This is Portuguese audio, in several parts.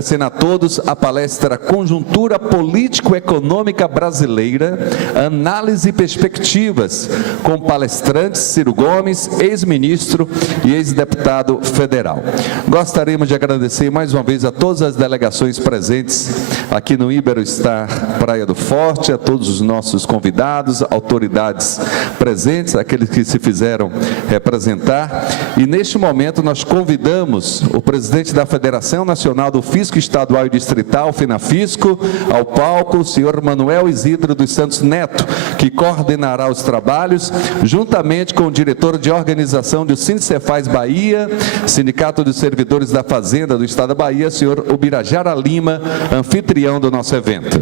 oferecendo a todos a palestra Conjuntura Político-Econômica Brasileira, Análise e Perspectivas, com palestrantes Ciro Gomes, ex-ministro e ex-deputado federal. Gostaríamos de agradecer mais uma vez a todas as delegações presentes aqui no Iberostar Praia do Forte, a todos os nossos convidados, autoridades presentes, aqueles que se fizeram representar. E neste momento nós convidamos o presidente da Federação Nacional do Fisco Estadual e Distrital, FENAFISCO, ao palco, o senhor Manuel Isidro dos Santos Neto, que coordenará os trabalhos, juntamente com o diretor de organização do Sindicefaz Bahia, Sindicato dos Servidores da Fazenda do Estado da Bahia, senhor Ubirajara Lima, anfitrião do nosso evento.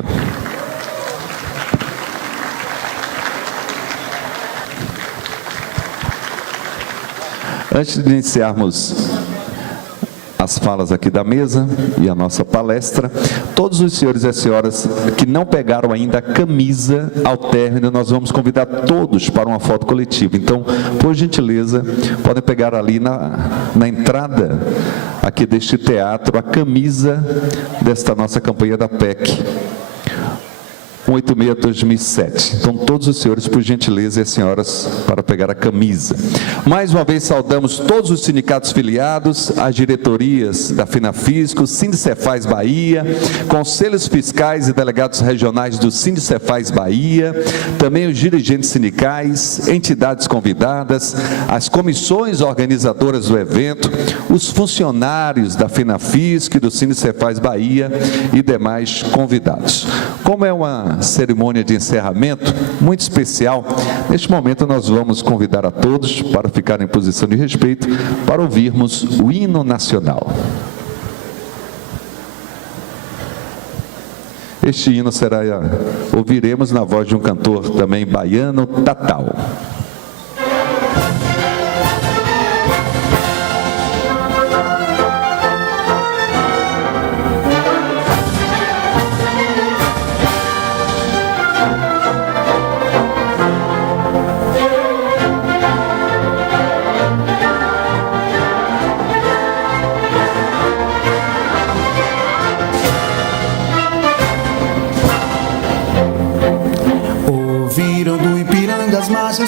Antes de iniciarmos as falas aqui da mesa e a nossa palestra, todos os senhores e as senhoras que não pegaram ainda a camisa ao término, nós vamos convidar todos para uma foto coletiva. Então, por gentileza, podem pegar ali na entrada aqui deste teatro a camisa desta nossa campanha da PEC 186/2007. Então, todos os senhores, por gentileza, e as senhoras, para pegar a camisa. Mais uma vez, saudamos todos os sindicatos filiados, as diretorias da FENAFISCO, Sindicefaz Bahia, conselhos fiscais e delegados regionais do Sindicefaz Bahia, também os dirigentes sindicais, entidades convidadas, as comissões organizadoras do evento, os funcionários da FENAFISCO e do Sindicefaz Bahia e demais convidados. Como é uma cerimônia de encerramento muito especial, neste momento nós vamos convidar a todos para ficar em posição de respeito para ouvirmos o hino nacional. Este hino ouviremos na voz de um cantor também baiano, Tatal.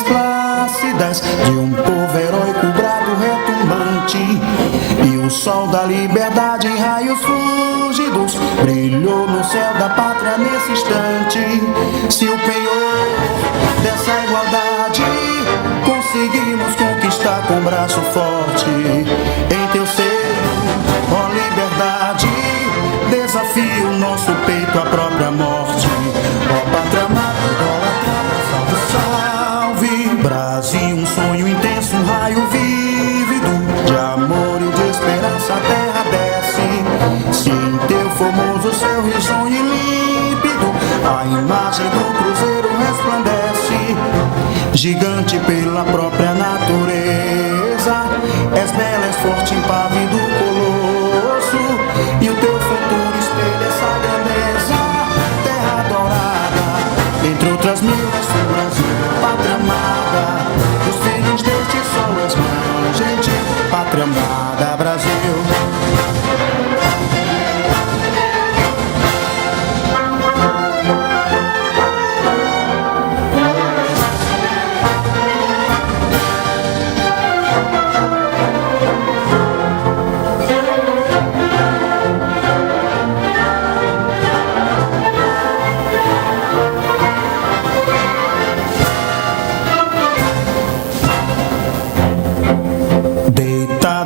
Plácidas de um povo heróico, brado, retumbante, e o sol da liberdade em raios fúlgidos brilhou no céu da pátria nesse instante. Se o penhor dessa igualdade conseguimos conquistar com braço forte, em teu seio, ó liberdade, desafio nosso peito à própria morte. Ó pátria amada, Brasil, um sonho intenso, um raio vívido de amor e de esperança a terra desce. Se em teu formoso céu risonho e límpido a imagem do cruzeiro resplandece, gigante pela própria natureza, és bela, és forte, impávido colosso, e o teu futuro espelha essa grandeza. Terra dourada, entre outras mil, és o Brasil, pátria amada, os filhos deste sol, as mãos, gente, pátria amada, Brasil.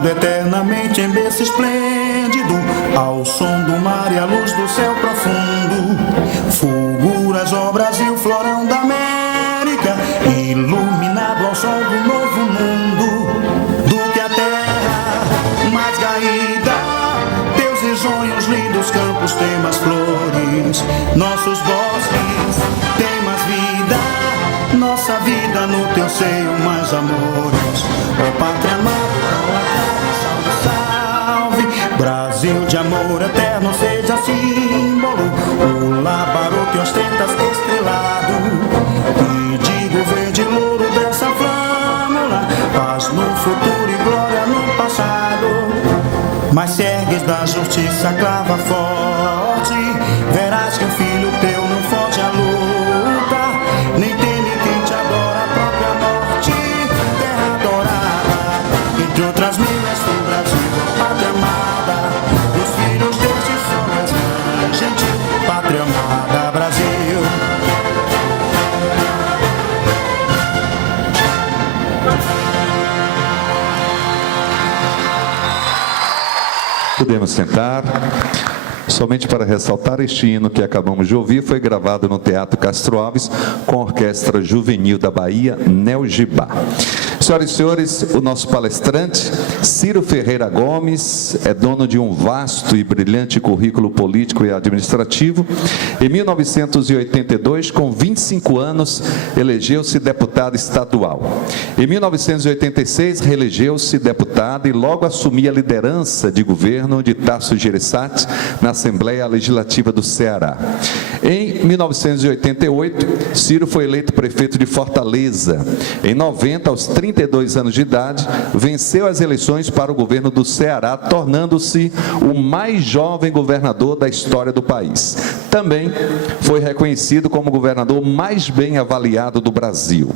Eternamente em berço esplêndido, ao som do mar e à luz do céu profundo, fulguras, ó Brasil, florão da América, iluminado ao sol do novo mundo. Do que a terra mais garrida, teus risonhos, lindos campos têm mais flores, nossos bosques têm mais vida, nossa vida no teu seio mais amores. Ó pátria amada, Brasil de amor eterno, seja símbolo, o lábaro que ostentas estrelado, e digo verde louro dessa flâmula, paz no futuro e glória no passado. mas se ergues da justiça, clava forte. Verás que o filho teu não foge à luta, nem teme quem te adora, a própria morte. Terra adorada, entre outras milhas do Brasil, pátria amada, os filhos deste sol és mãe gentil, pátria amada, Brasil. Podemos sentar. Somente para ressaltar, este hino que acabamos de ouvir foi gravado no Teatro Castro Alves com a Orquestra Juvenil da Bahia, Neo Gibá. Senhoras e senhores, o nosso palestrante, Ciro Ferreira Gomes, é dono de um vasto e brilhante currículo político e administrativo. Em 1982, com 25 anos, elegeu-se deputado estadual. Em 1986, reelegeu-se deputado e logo assumiu a liderança de governo de Tasso Gereissati na Assembleia Legislativa do Ceará. Em 1988, Ciro foi eleito prefeito de Fortaleza. Em 90, aos 32 anos de idade, venceu as eleições para o governo do Ceará, tornando-se o mais jovem governador da história do país. Também foi reconhecido como o governador mais bem avaliado do Brasil.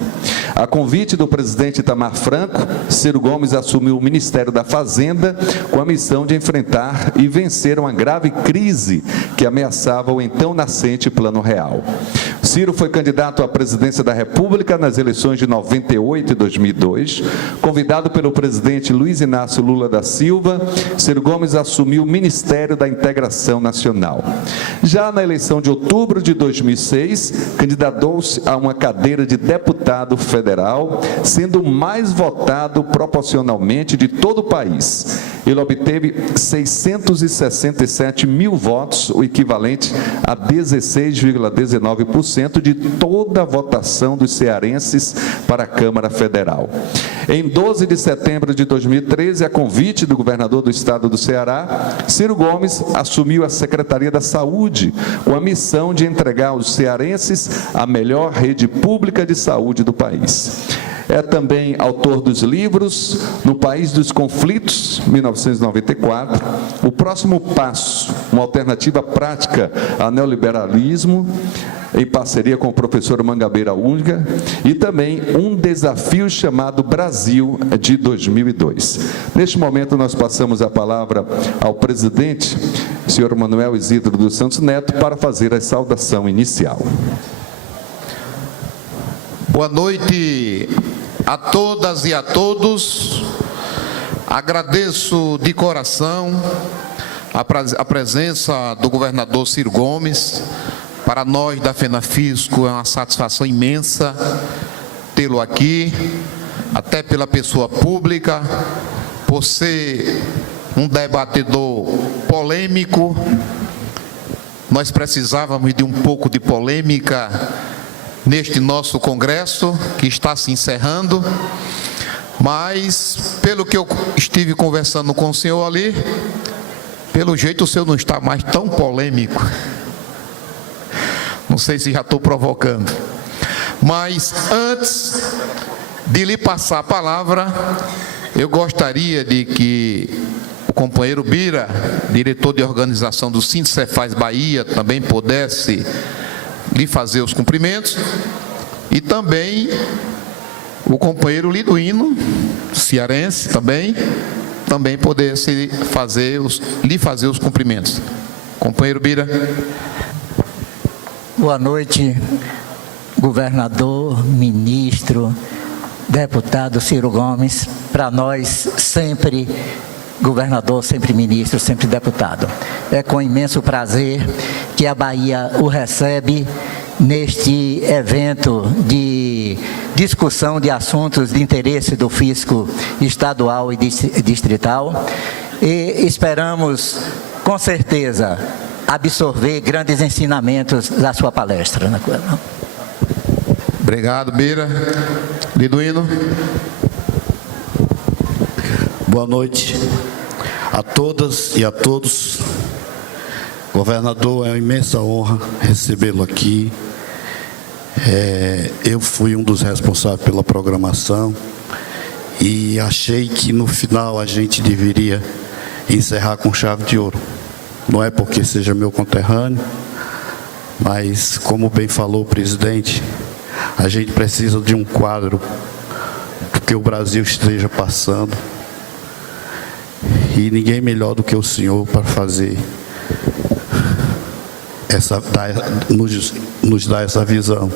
A convite do presidente Itamar Franco, Ciro Gomes assumiu o Ministério da Fazenda com a missão de enfrentar e vencer uma grave crise que ameaçava o então nascente Plano Real. Ciro foi candidato à presidência da República nas eleições de 98 e 2002. Convidado pelo presidente Luiz Inácio Lula da Silva, Ciro Gomes assumiu o Ministério da Integração Nacional. Já na eleição de outubro de 2006, candidatou-se a uma cadeira de deputado federal, sendo o mais votado proporcionalmente de todo o país. Ele obteve 667 mil votos, o equivalente a 16,19% de toda a votação dos cearenses para a Câmara Federal. Em 12 de setembro de 2013, a convite do governador do estado do Ceará, Ciro Gomes assumiu a Secretaria da Saúde, com a missão de entregar aos cearenses a melhor rede pública de saúde do país. É também autor dos livros No País dos Conflitos, 1994, O Próximo Passo, uma alternativa prática ao neoliberalismo, em parceria com o professor Mangabeira Unga, e também Um Desafio Chamado Brasil, de 2002. Neste momento, nós passamos a palavra ao presidente, senhor Manuel Isidro dos Santos Neto, para fazer a saudação inicial. Boa noite a todas e a todos. Agradeço de coração a presença do governador Ciro Gomes. Para nós da FENAFISCO é uma satisfação imensa tê-lo aqui, até pela pessoa pública, por ser um debatedor polêmico. Nós precisávamos de um pouco de polêmica neste nosso congresso, que está se encerrando, mas, pelo que eu estive conversando com o senhor ali, pelo jeito o senhor não está mais tão polêmico. Não sei se já estou provocando. Mas, antes de lhe passar a palavra, eu gostaria de que o companheiro Bira, diretor de organização do Sindicefaz Bahia, também pudesse lhe fazer os cumprimentos, e também o companheiro Liduíno, cearense também pudesse lhe fazer os cumprimentos. Companheiro Bira. Boa noite, governador, ministro, deputado Ciro Gomes. Para nós, sempre governador, sempre ministro, sempre deputado. É com imenso prazer que a Bahia o recebe neste evento de discussão de assuntos de interesse do fisco estadual e distrital, e esperamos, com certeza, absorver grandes ensinamentos da sua palestra. Obrigado, Bira. Liduíno. Boa noite a todas e a todos. Governador, é uma imensa honra recebê-lo aqui. Eu fui um dos responsáveis pela programação e achei que no final a gente deveria encerrar com chave de ouro. Não é porque seja meu conterrâneo, mas, como bem falou o presidente, a gente precisa de um quadro do que o Brasil esteja passando. E ninguém melhor do que o senhor para fazer nos dar essa visão.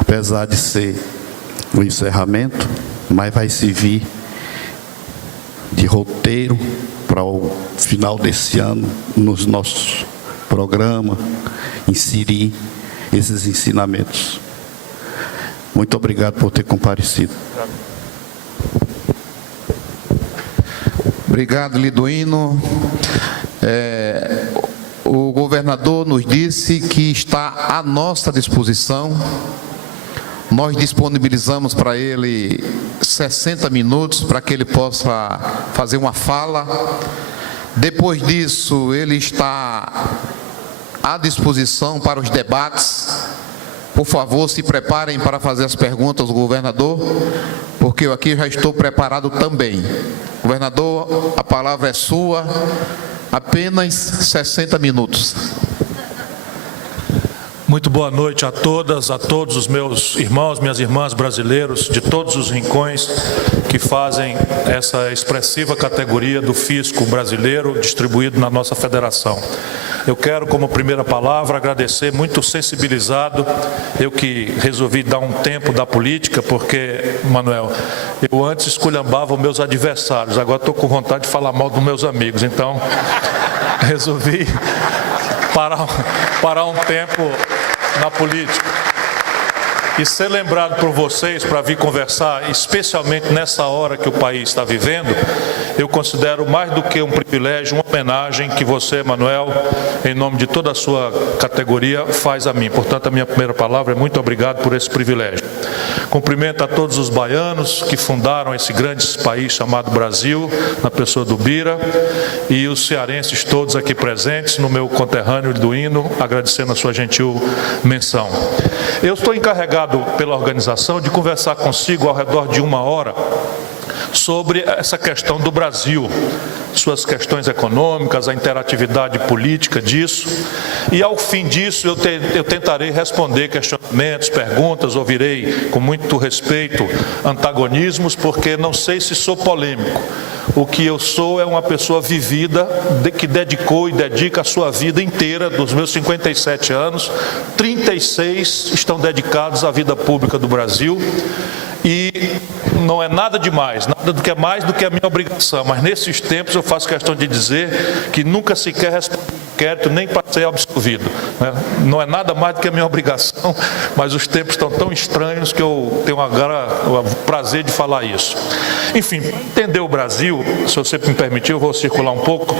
Apesar de ser o encerramento, mas vai servir de roteiro para o final desse ano, nos nossos programas, inserir esses ensinamentos. Muito obrigado por ter comparecido. Obrigado, Liduíno. O governador nos disse que está à nossa disposição. Nós disponibilizamos para ele 60 minutos para que ele possa fazer uma fala. Depois disso, ele está à disposição para os debates. Por favor, se preparem para fazer as perguntas ao governador, porque eu aqui já estou preparado também. Governador, a palavra é sua, apenas 60 minutos. Muito boa noite a todas, a todos os meus irmãos, minhas irmãs brasileiros, de todos os rincões que fazem essa expressiva categoria do fisco brasileiro distribuído na nossa federação. Eu quero, como primeira palavra, agradecer, muito sensibilizado, eu que resolvi dar um tempo da política, porque, Manuel, eu antes esculhambava os meus adversários, agora estou com vontade de falar mal dos meus amigos, então resolvi parar um tempo na política e ser lembrado por vocês para vir conversar, especialmente nessa hora que o país está vivendo. Eu considero mais do que um privilégio, uma homenagem que você, Manuel, em nome de toda a sua categoria, faz a mim. Portanto, a minha primeira palavra é muito obrigado por esse privilégio. Cumprimento a todos os baianos que fundaram esse grande país chamado Brasil, na pessoa do Bira, e os cearenses todos aqui presentes, no meu conterrâneo Liduíno, agradecendo a sua gentil menção. Eu estou encarregado pela organização de conversar consigo ao redor de 1 hora sobre essa questão do Brasil, suas questões econômicas, a interatividade política disso, e ao fim disso eu tentarei responder questionamentos, perguntas, ouvirei com muito respeito antagonismos, porque não sei se sou polêmico. O que eu sou é uma pessoa vivida, que dedicou e dedica a sua vida inteira, dos meus 57 anos, 36 estão dedicados à vida pública do Brasil, e não é nada demais, nada do que é mais do que a minha obrigação, mas nesses tempos eu faço questão de dizer que nunca sequer respondi inquérito nem para ser absolvido, né? Não é nada mais do que a minha obrigação, mas os tempos estão tão estranhos que eu tenho agora o prazer de falar isso. Enfim, para entender o Brasil, se você me permitir, eu vou circular um pouco.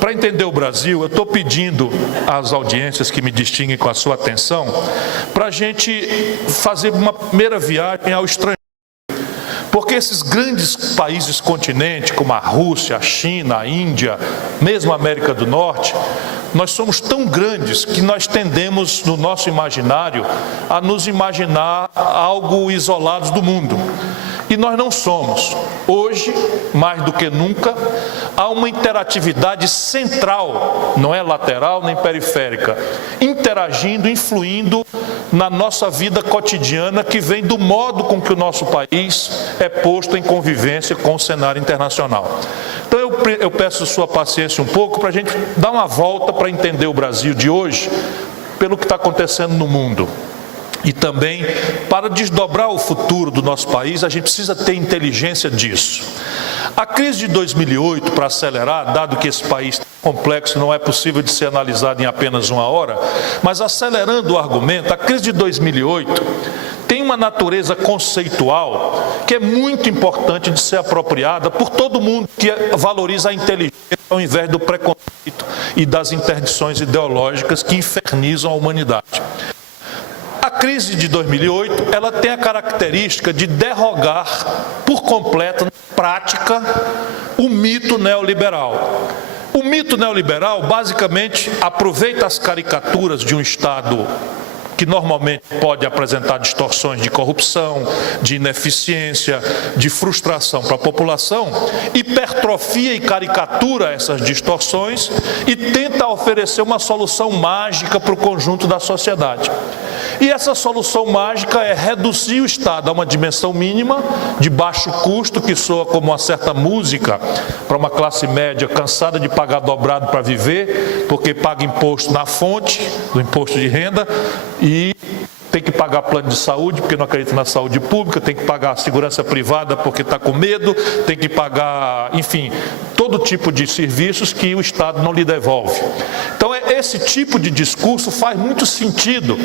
Para entender o Brasil, eu estou pedindo às audiências que me distinguem com a sua atenção, para a gente fazer uma primeira viagem ao estrangeiro. Porque esses grandes países continentes, como a Rússia, a China, a Índia, mesmo a América do Norte, nós somos tão grandes que nós tendemos, no nosso imaginário, a nos imaginar algo isolados do mundo. E nós não somos. Hoje, mais do que nunca, há uma interatividade central, não é lateral nem periférica, interagindo, influindo na nossa vida cotidiana, que vem do modo com que o nosso país é posto em convivência com o cenário internacional. Então eu peço sua paciência um pouco para a gente dar uma volta para entender o Brasil de hoje, pelo que está acontecendo no mundo. E também, para desdobrar o futuro do nosso país, a gente precisa ter inteligência disso. A crise de 2008, para acelerar, dado que esse país complexo não é possível de ser analisado em apenas 1 hora, mas acelerando o argumento, a crise de 2008 tem uma natureza conceitual que é muito importante de ser apropriada por todo mundo que valoriza a inteligência ao invés do preconceito e das interdições ideológicas que infernizam a humanidade. A crise de 2008, ela tem a característica de derrogar por completo, na prática, o mito neoliberal. O mito neoliberal, basicamente, aproveita as caricaturas de um Estado que que normalmente pode apresentar distorções de corrupção, de ineficiência, de frustração para a população, hipertrofia e caricatura essas distorções e tenta oferecer uma solução mágica para o conjunto da sociedade. E essa solução mágica é reduzir o Estado a uma dimensão mínima, de baixo custo, que soa como uma certa música para uma classe média cansada de pagar dobrado para viver, porque paga imposto na fonte do imposto de renda e tem que pagar plano de saúde porque não acredita na saúde pública, tem que pagar segurança privada porque está com medo, tem que pagar, enfim, todo tipo de serviços que o Estado não lhe devolve. Então, esse tipo de discurso faz muito sentido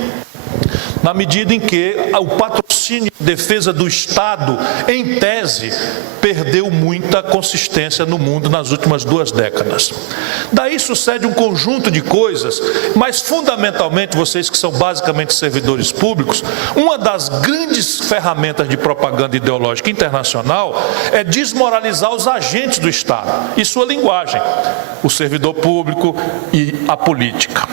na medida em que o patrocínio e defesa do Estado, em tese, perdeu muita consistência no mundo nas últimas 2 décadas. Daí sucede um conjunto de coisas, mas fundamentalmente, vocês que são basicamente servidores públicos, uma das grandes ferramentas de propaganda ideológica internacional é desmoralizar os agentes do Estado e sua linguagem, o servidor público e a política.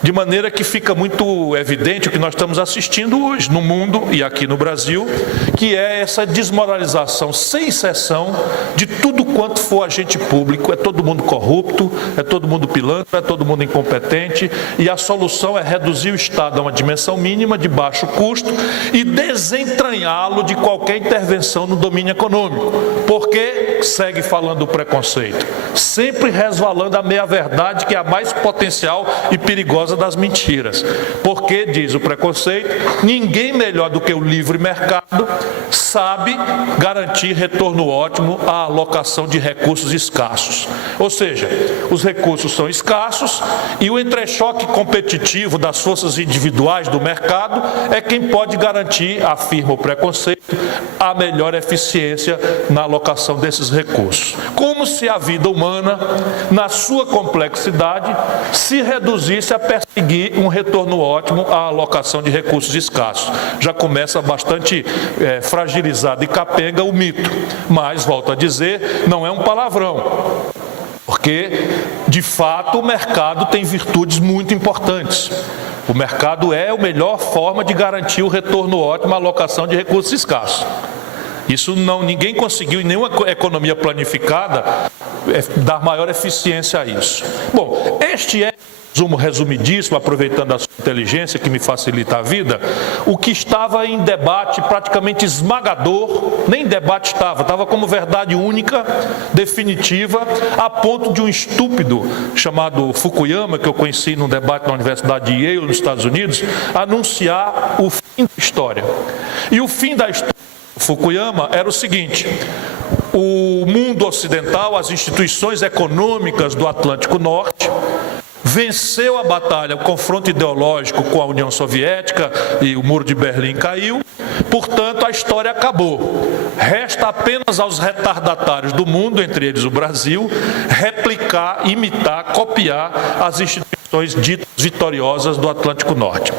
De maneira que fica muito evidente o que nós estamos assistindo hoje no mundo e aqui no Brasil, que é essa desmoralização sem exceção de tudo quanto for agente público. É todo mundo corrupto, é todo mundo pilantra, é todo mundo incompetente, e a solução é reduzir o Estado a uma dimensão mínima de baixo custo e desentranhá-lo de qualquer intervenção no domínio econômico. Porque segue falando do preconceito, sempre resvalando a meia-verdade, que é a mais potencial e perigosa das mentiras. Porque, diz o preconceito, ninguém melhor do que o livre mercado sabe garantir retorno ótimo à alocação de recursos escassos. Ou seja, os recursos são escassos e o entrechoque competitivo das forças individuais do mercado é quem pode garantir, afirma o preconceito, a melhor eficiência na alocação desses recursos. Como se a vida humana, na sua complexidade, se reduzisse a perseguir um retorno ótimo à alocação de recursos escassos. Já começa bastante fragilizado e capenga o mito, mas, volto a dizer, não é um palavrão, porque, de fato, o mercado tem virtudes muito importantes. O mercado é a melhor forma de garantir o retorno ótimo à alocação de recursos escassos. Isso ninguém conseguiu em nenhuma economia planificada dar maior eficiência a isso. Bom, este é resumidíssimo, aproveitando a sua inteligência que me facilita a vida, o que estava em debate praticamente esmagador, nem debate estava como verdade única, definitiva, a ponto de um estúpido chamado Fukuyama, que eu conheci num debate na Universidade de Yale, nos Estados Unidos, anunciar o fim da história. E o fim da história do Fukuyama era o seguinte: o mundo ocidental, as instituições econômicas do Atlântico Norte, venceu a batalha, o confronto ideológico com a União Soviética e o Muro de Berlim caiu, portanto a história acabou. Resta apenas aos retardatários do mundo, entre eles o Brasil, replicar, imitar, copiar as instituições ditas vitoriosas do Atlântico Norte.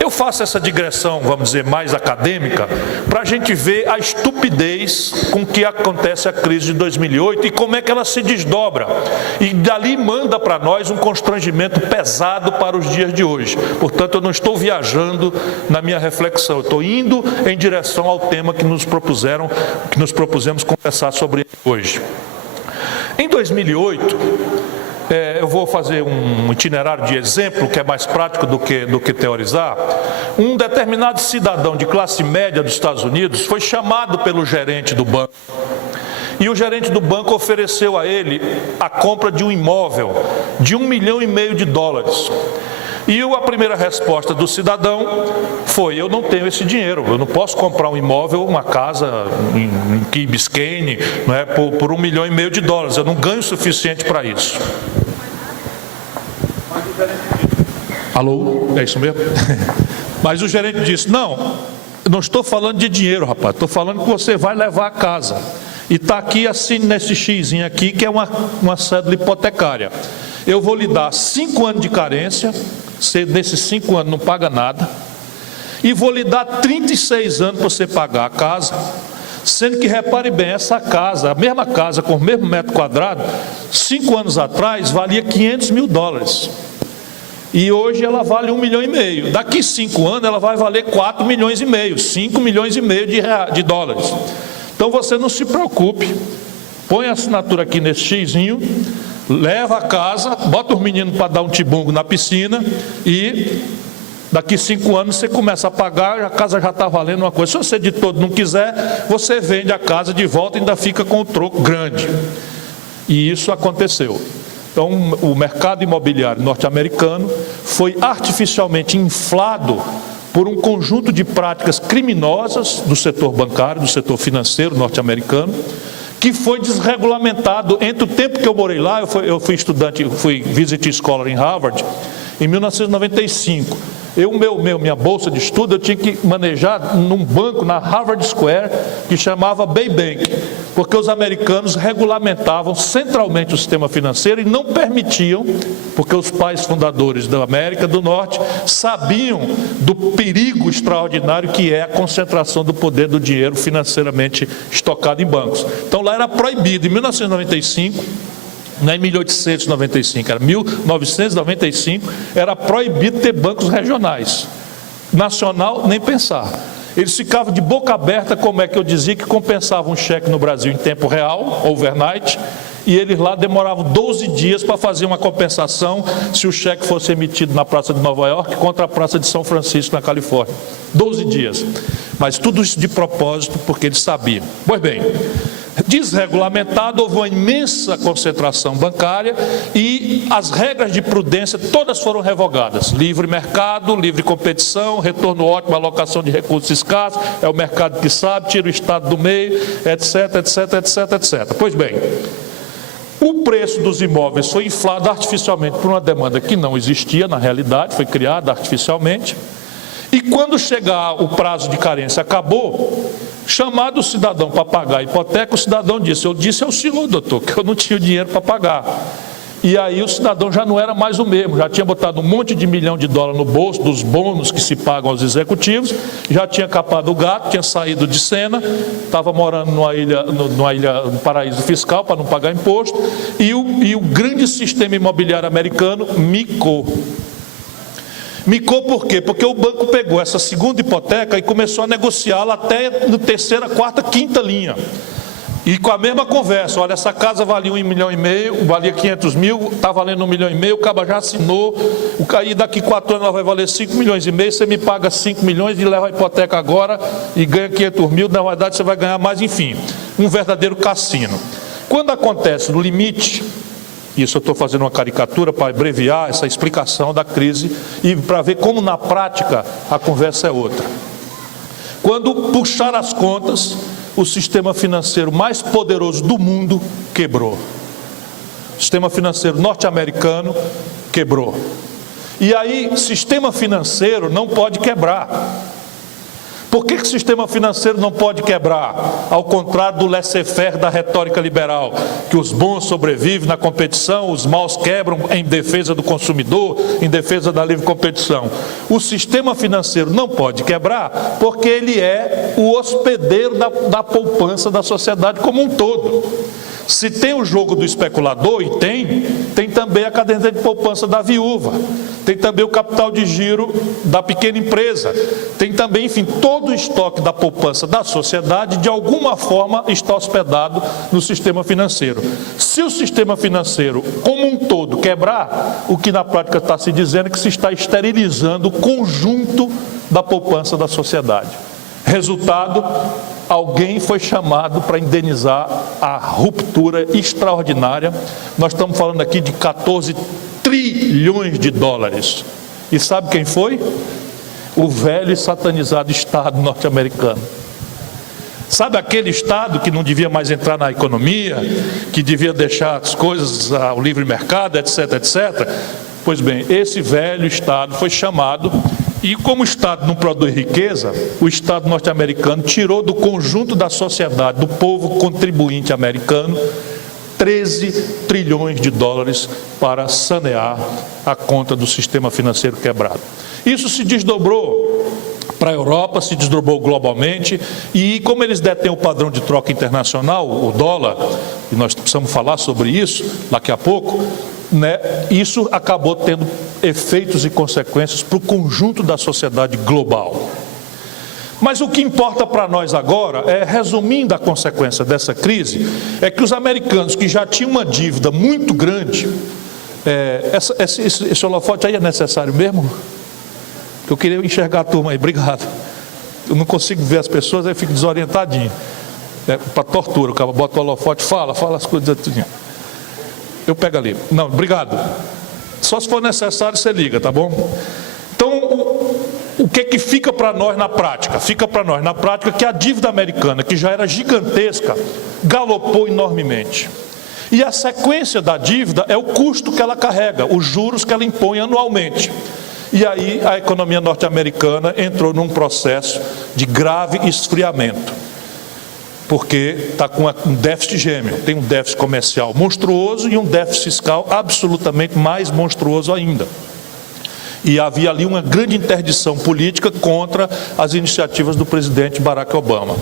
Eu faço essa digressão, vamos dizer, mais acadêmica, para a gente ver a estupidez com que acontece a crise de 2008 e como é que ela se desdobra. E dali manda para nós um constrangimento pesado para os dias de hoje. Portanto, eu não estou viajando na minha reflexão, eu estou indo em direção ao tema que nos propusemos conversar sobre hoje. Em 2008... eu vou fazer um itinerário de exemplo, que é mais prático do que teorizar. Um determinado cidadão de classe média dos Estados Unidos foi chamado pelo gerente do banco. E o gerente do banco ofereceu a ele a compra de um imóvel de $1,5 milhão. E a primeira resposta do cidadão foi: eu não tenho esse dinheiro, eu não posso comprar um imóvel, uma casa em Key Biscayne, não é, por $1,5 milhão, eu não ganho o suficiente para isso. Alô? É isso mesmo? Mas o gerente disse: não estou falando de dinheiro, rapaz, estou falando que você vai levar a casa. E está aqui assim, nesse xizinho aqui, que é uma cédula hipotecária. Eu vou lhe dar 5 anos de carência, você nesses 5 anos não paga nada, e vou lhe dar 36 anos para você pagar a casa, sendo que, repare bem, essa casa, a mesma casa com o mesmo metro quadrado, 5 anos atrás valia $500 mil. E hoje ela vale 1,5 milhão. Daqui 5 anos ela vai valer 4,5 milhões, 5,5 milhões de dólares. Então você não se preocupe, põe a assinatura aqui nesse xizinho, leva a casa, bota os meninos para dar um tibungo na piscina e daqui 5 anos você começa a pagar, a casa já está valendo uma coisa. Se você de todo não quiser, você vende a casa de volta e ainda fica com o troco grande. E isso aconteceu. Então, o mercado imobiliário norte-americano foi artificialmente inflado por um conjunto de práticas criminosas do setor bancário, do setor financeiro norte-americano, que foi desregulamentado. Entre o tempo que eu morei lá, eu fui estudante, fui visiting scholar em Harvard, em 1995. Minha bolsa de estudo, eu tinha que manejar num banco na Harvard Square, que chamava Bay Bank, porque os americanos regulamentavam centralmente o sistema financeiro e não permitiam, porque os pais fundadores da América do Norte sabiam do perigo extraordinário que é a concentração do poder do dinheiro financeiramente estocado em bancos. Então lá era proibido. Em 1995, não é em 1895, era 1995, era proibido ter bancos regionais. Nacional, nem pensar. Eles ficavam de boca aberta, como é que eu dizia, que compensavam um cheque no Brasil em tempo real, overnight, e eles lá demoravam 12 dias para fazer uma compensação se o cheque fosse emitido na Praça de Nova York contra a Praça de São Francisco, na Califórnia. 12 dias. Mas tudo isso de propósito, porque eles sabiam. Pois bem, desregulamentado, houve uma imensa concentração bancária e as regras de prudência todas foram revogadas. Livre mercado, livre competição, retorno ótimo, alocação de recursos escassos, é o mercado que sabe, tira o Estado do meio, etc, etc, etc, etc. Pois bem, o preço dos imóveis foi inflado artificialmente por uma demanda que não existia na realidade, foi criada artificialmente. E quando chegar o prazo de carência acabou, chamado o cidadão para pagar a hipoteca, o cidadão disse: eu disse ao senhor, doutor, que eu não tinha dinheiro para pagar. E aí o cidadão já não era mais o mesmo, já tinha botado um monte de $1 milhão no bolso, dos bônus que se pagam aos executivos, já tinha capado o gato, tinha saído de cena, estava morando numa ilha, no paraíso fiscal para não pagar imposto, e o grande sistema imobiliário americano micou. Micou por quê? Porque o banco pegou essa segunda hipoteca e começou a negociá-la até no terceira, quarta, quinta linha. E com a mesma conversa: olha, essa casa valia 1,5 milhão, valia 500 mil, está valendo 1,5 milhão, o caba já assinou, e daqui 4 anos ela vai valer 5,5 milhões, você me paga 5 milhões e leva a hipoteca agora e ganha 500 mil, na verdade você vai ganhar mais, enfim, um verdadeiro cassino. Quando acontece no limite, isso eu estou fazendo uma caricatura para abreviar essa explicação da crise e para ver como na prática a conversa é outra. Quando puxar as contas, o sistema financeiro mais poderoso do mundo quebrou. O sistema financeiro norte-americano quebrou. E aí, sistema financeiro não pode quebrar. Por que o sistema financeiro não pode quebrar? Ao contrário do laissez-faire da retórica liberal, que os bons sobrevivem na competição, os maus quebram em defesa do consumidor, em defesa da livre competição. O sistema financeiro não pode quebrar porque ele é o hospedeiro da poupança da sociedade como um todo. Se tem o jogo do especulador, e tem também a caderneta de poupança da viúva, tem também o capital de giro da pequena empresa, tem também, enfim, todo o estoque da poupança da sociedade, de alguma forma, está hospedado no sistema financeiro. Se o sistema financeiro, como um todo, quebrar, o que na prática está se dizendo é que se está esterilizando o conjunto da poupança da sociedade. Resultado: alguém foi chamado para indenizar a ruptura extraordinária. Nós estamos falando aqui de 14 trilhões de dólares. E sabe quem foi? O velho e satanizado Estado norte-americano. Sabe aquele Estado que não devia mais entrar na economia, que devia deixar as coisas ao livre mercado, etc, etc? Pois bem, esse velho Estado foi chamado. E como o Estado não produz riqueza, o Estado norte-americano tirou do conjunto da sociedade, do povo contribuinte americano, 13 trilhões de dólares para sanear a conta do sistema financeiro quebrado. Isso se desdobrou para a Europa, se desdobrou globalmente, e como eles detêm o padrão de troca internacional, o dólar, e nós precisamos falar sobre isso daqui a pouco, né, isso acabou tendo efeitos e consequências para o conjunto da sociedade global. Mas o que importa para nós agora, resumindo a consequência dessa crise, é que os americanos que já tinham uma dívida muito grande, esse holofote aí é necessário mesmo? Eu queria enxergar a turma aí, obrigado. Eu não consigo ver as pessoas, aí eu fico desorientadinho. Para tortura, o cara bota o holofote, fala as coisas. Eu pego ali. Não, obrigado. Só se for necessário, você liga, tá bom? Então, o que fica para nós na prática? Fica para nós na prática que a dívida americana, que já era gigantesca, galopou enormemente. E a sequência da dívida é o custo que ela carrega, os juros que ela impõe anualmente. E aí a economia norte-americana entrou num processo de grave esfriamento, porque está com um déficit gêmeo, tem um déficit comercial monstruoso e um déficit fiscal absolutamente mais monstruoso ainda. E havia ali uma grande interdição política contra as iniciativas do presidente Barack Obama.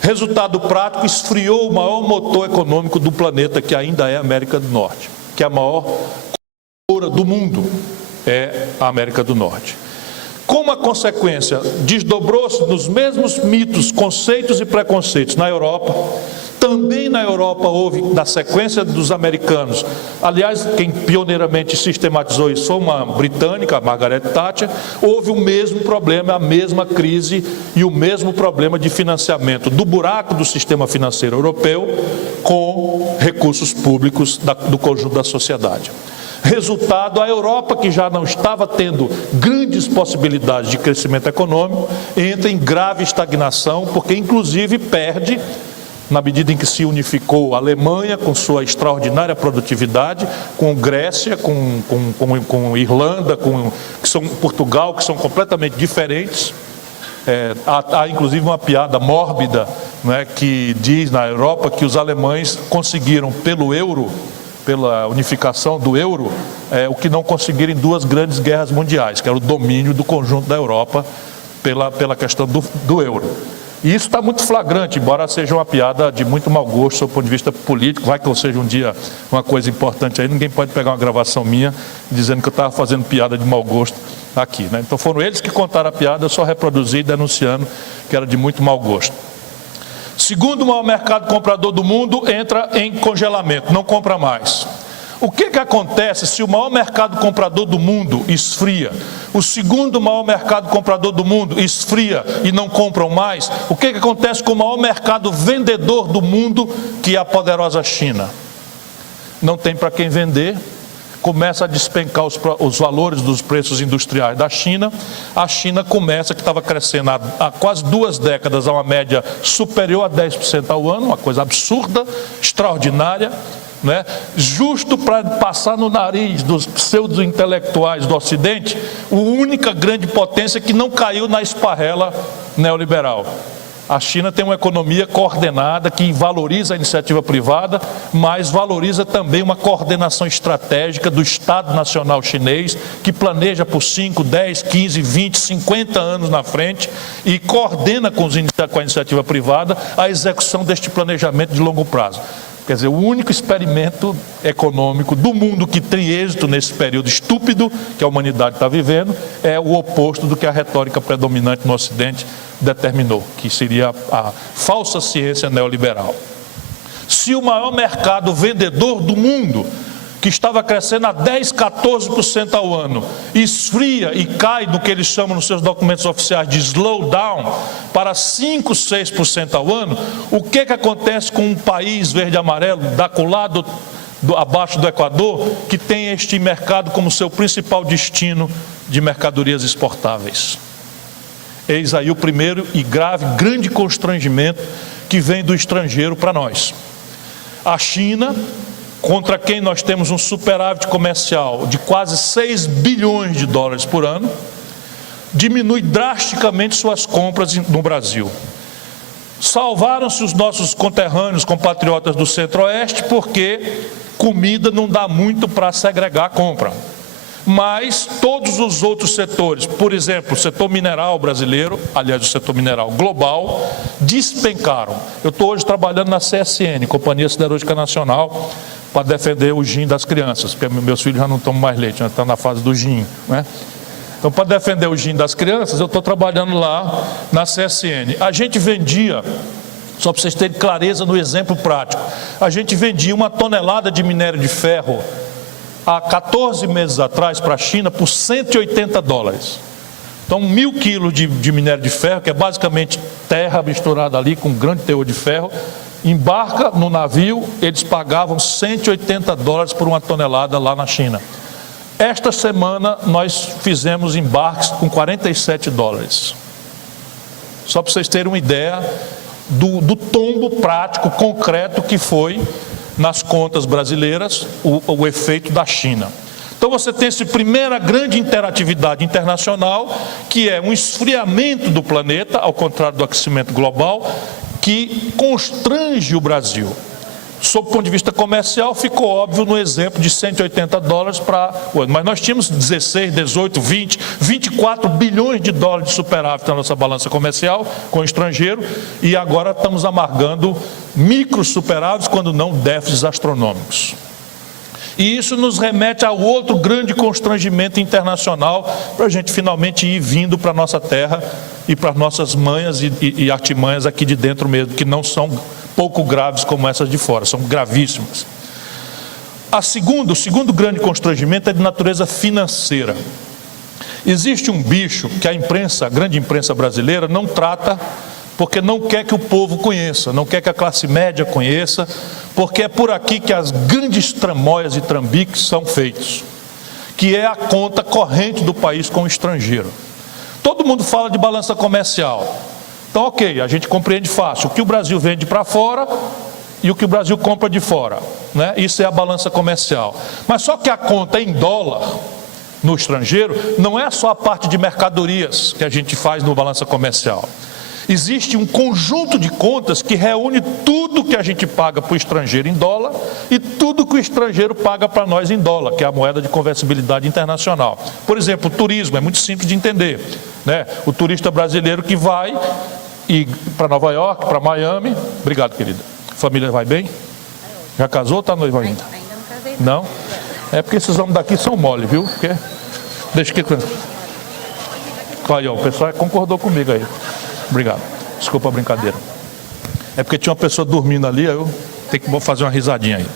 Resultado prático, esfriou o maior motor econômico do planeta, que ainda é a América do Norte, que é a maior cultura do mundo, é a América do Norte. Como a consequência, desdobrou-se nos mesmos mitos, conceitos e preconceitos na Europa. Também na Europa houve, na sequência dos americanos, aliás, quem pioneiramente sistematizou isso foi uma britânica, a Margaret Thatcher, houve o mesmo problema, a mesma crise e o mesmo problema de financiamento do buraco do sistema financeiro europeu com recursos públicos do conjunto da sociedade. Resultado, a Europa, que já não estava tendo grandes possibilidades de crescimento econômico, entra em grave estagnação, porque inclusive perde, na medida em que se unificou a Alemanha com sua extraordinária produtividade, com Grécia, com Irlanda, Portugal, que são completamente diferentes. Há inclusive uma piada mórbida, né, que diz na Europa que os alemães conseguiram pelo euro, pela unificação do euro, o que não conseguiram em duas grandes guerras mundiais, que era o domínio do conjunto da Europa pela questão do euro. E isso está muito flagrante, embora seja uma piada de muito mau gosto do ponto de vista político, vai que eu seja um dia uma coisa importante aí, ninguém pode pegar uma gravação minha dizendo que eu estava fazendo piada de mau gosto aqui, né? Então foram eles que contaram a piada, eu só reproduzi denunciando que era de muito mau gosto. Segundo o maior mercado comprador do mundo, entra em congelamento, não compra mais. O que acontece se o maior mercado comprador do mundo esfria? O segundo maior mercado comprador do mundo esfria e não compram mais? O que acontece com o maior mercado vendedor do mundo, que é a poderosa China? Não tem para quem vender, começa a despencar os valores dos preços industriais da China. A China começa, que estava crescendo há quase 2 décadas, a uma média superior a 10% ao ano, uma coisa absurda, extraordinária, né? Justo para passar no nariz dos pseudo-intelectuais do Ocidente, a única grande potência que não caiu na esparrela neoliberal. A China tem uma economia coordenada que valoriza a iniciativa privada, mas valoriza também uma coordenação estratégica do Estado Nacional Chinês, que planeja por 5, 10, 15, 20, 50 anos na frente e coordena com a iniciativa privada a execução deste planejamento de longo prazo. Quer dizer, o único experimento econômico do mundo que tem êxito nesse período estúpido que a humanidade está vivendo é o oposto do que a retórica predominante no Ocidente determinou, que seria a falsa ciência neoliberal. Se o maior mercado vendedor do mundo, que estava crescendo a 10, 14% ao ano, esfria e cai no que eles chamam nos seus documentos oficiais de slowdown para 5, 6% ao ano, o que acontece com um país verde-amarelo, daculado abaixo do Equador, que tem este mercado como seu principal destino de mercadorias exportáveis? Eis aí o primeiro e grande constrangimento que vem do estrangeiro para nós. A China, contra quem nós temos um superávit comercial de quase 6 bilhões de dólares por ano, diminui drasticamente suas compras no Brasil. Salvaram-se os nossos conterrâneos, compatriotas do Centro-Oeste, porque comida não dá muito para segregar a compra. Mas todos os outros setores, por exemplo, o setor mineral brasileiro, aliás, o setor mineral global, despencaram. Eu estou hoje trabalhando na CSN, Companhia Siderúrgica Nacional, para defender o gin das crianças, porque meus filhos já não tomam mais leite, já estão na fase do gin, né? Então, para defender o gin das crianças, eu estou trabalhando lá na CSN. A gente vendia, só para vocês terem clareza no exemplo prático, a gente vendia 1 tonelada de minério de ferro há 14 meses atrás para a China por $180. Então, 1.000 quilos de minério de ferro, que é basicamente terra misturada ali com grande teor de ferro, embarca no navio, eles pagavam $180 por 1 tonelada lá na China. Esta semana nós fizemos embarques com $47. Só para vocês terem uma ideia do tombo prático, concreto que foi nas contas brasileiras o efeito da China. Então você tem essa primeira grande interatividade internacional, que é um esfriamento do planeta, ao contrário do aquecimento global, que constrange o Brasil. Sob o ponto de vista comercial, ficou óbvio no exemplo de $180 para o ano. Mas nós tínhamos 16, 18, 20, 24 bilhões de dólares de superávit na nossa balança comercial com o estrangeiro, e agora estamos amargando micro superávites, quando não déficits astronômicos. E isso nos remete a outro grande constrangimento internacional, para a gente finalmente ir vindo para a nossa terra e para as nossas manhas e artimanhas aqui de dentro mesmo, que não são pouco graves como essas de fora, são gravíssimas. O segundo grande constrangimento é de natureza financeira. Existe um bicho que a grande imprensa brasileira não trata, porque não quer que o povo conheça, não quer que a classe média conheça, porque é por aqui que as grandes tramóias e trambiques são feitos, que é a conta corrente do país com o estrangeiro. Todo mundo fala de balança comercial. Então, ok, a gente compreende fácil o que o Brasil vende para fora e o que o Brasil compra de fora, né? Isso é a balança comercial. Mas só que a conta em dólar no estrangeiro não é só a parte de mercadorias que a gente faz no balança comercial. Existe um conjunto de contas que reúne tudo que a gente paga para o estrangeiro em dólar e tudo que o estrangeiro paga para nós em dólar, que é a moeda de conversibilidade internacional. Por exemplo, o turismo é muito simples de entender, né? O turista brasileiro que vai para Nova York, para Miami. Obrigado, querida. A família vai bem? Já casou ou está noivo ainda? Ainda não casei. Não? É porque esses homens daqui são mole, viu? Porque... Deixa que... Aí, ó, o pessoal concordou comigo aí. Obrigado. Desculpa a brincadeira. É porque tinha uma pessoa dormindo ali, eu tenho que fazer uma risadinha aí.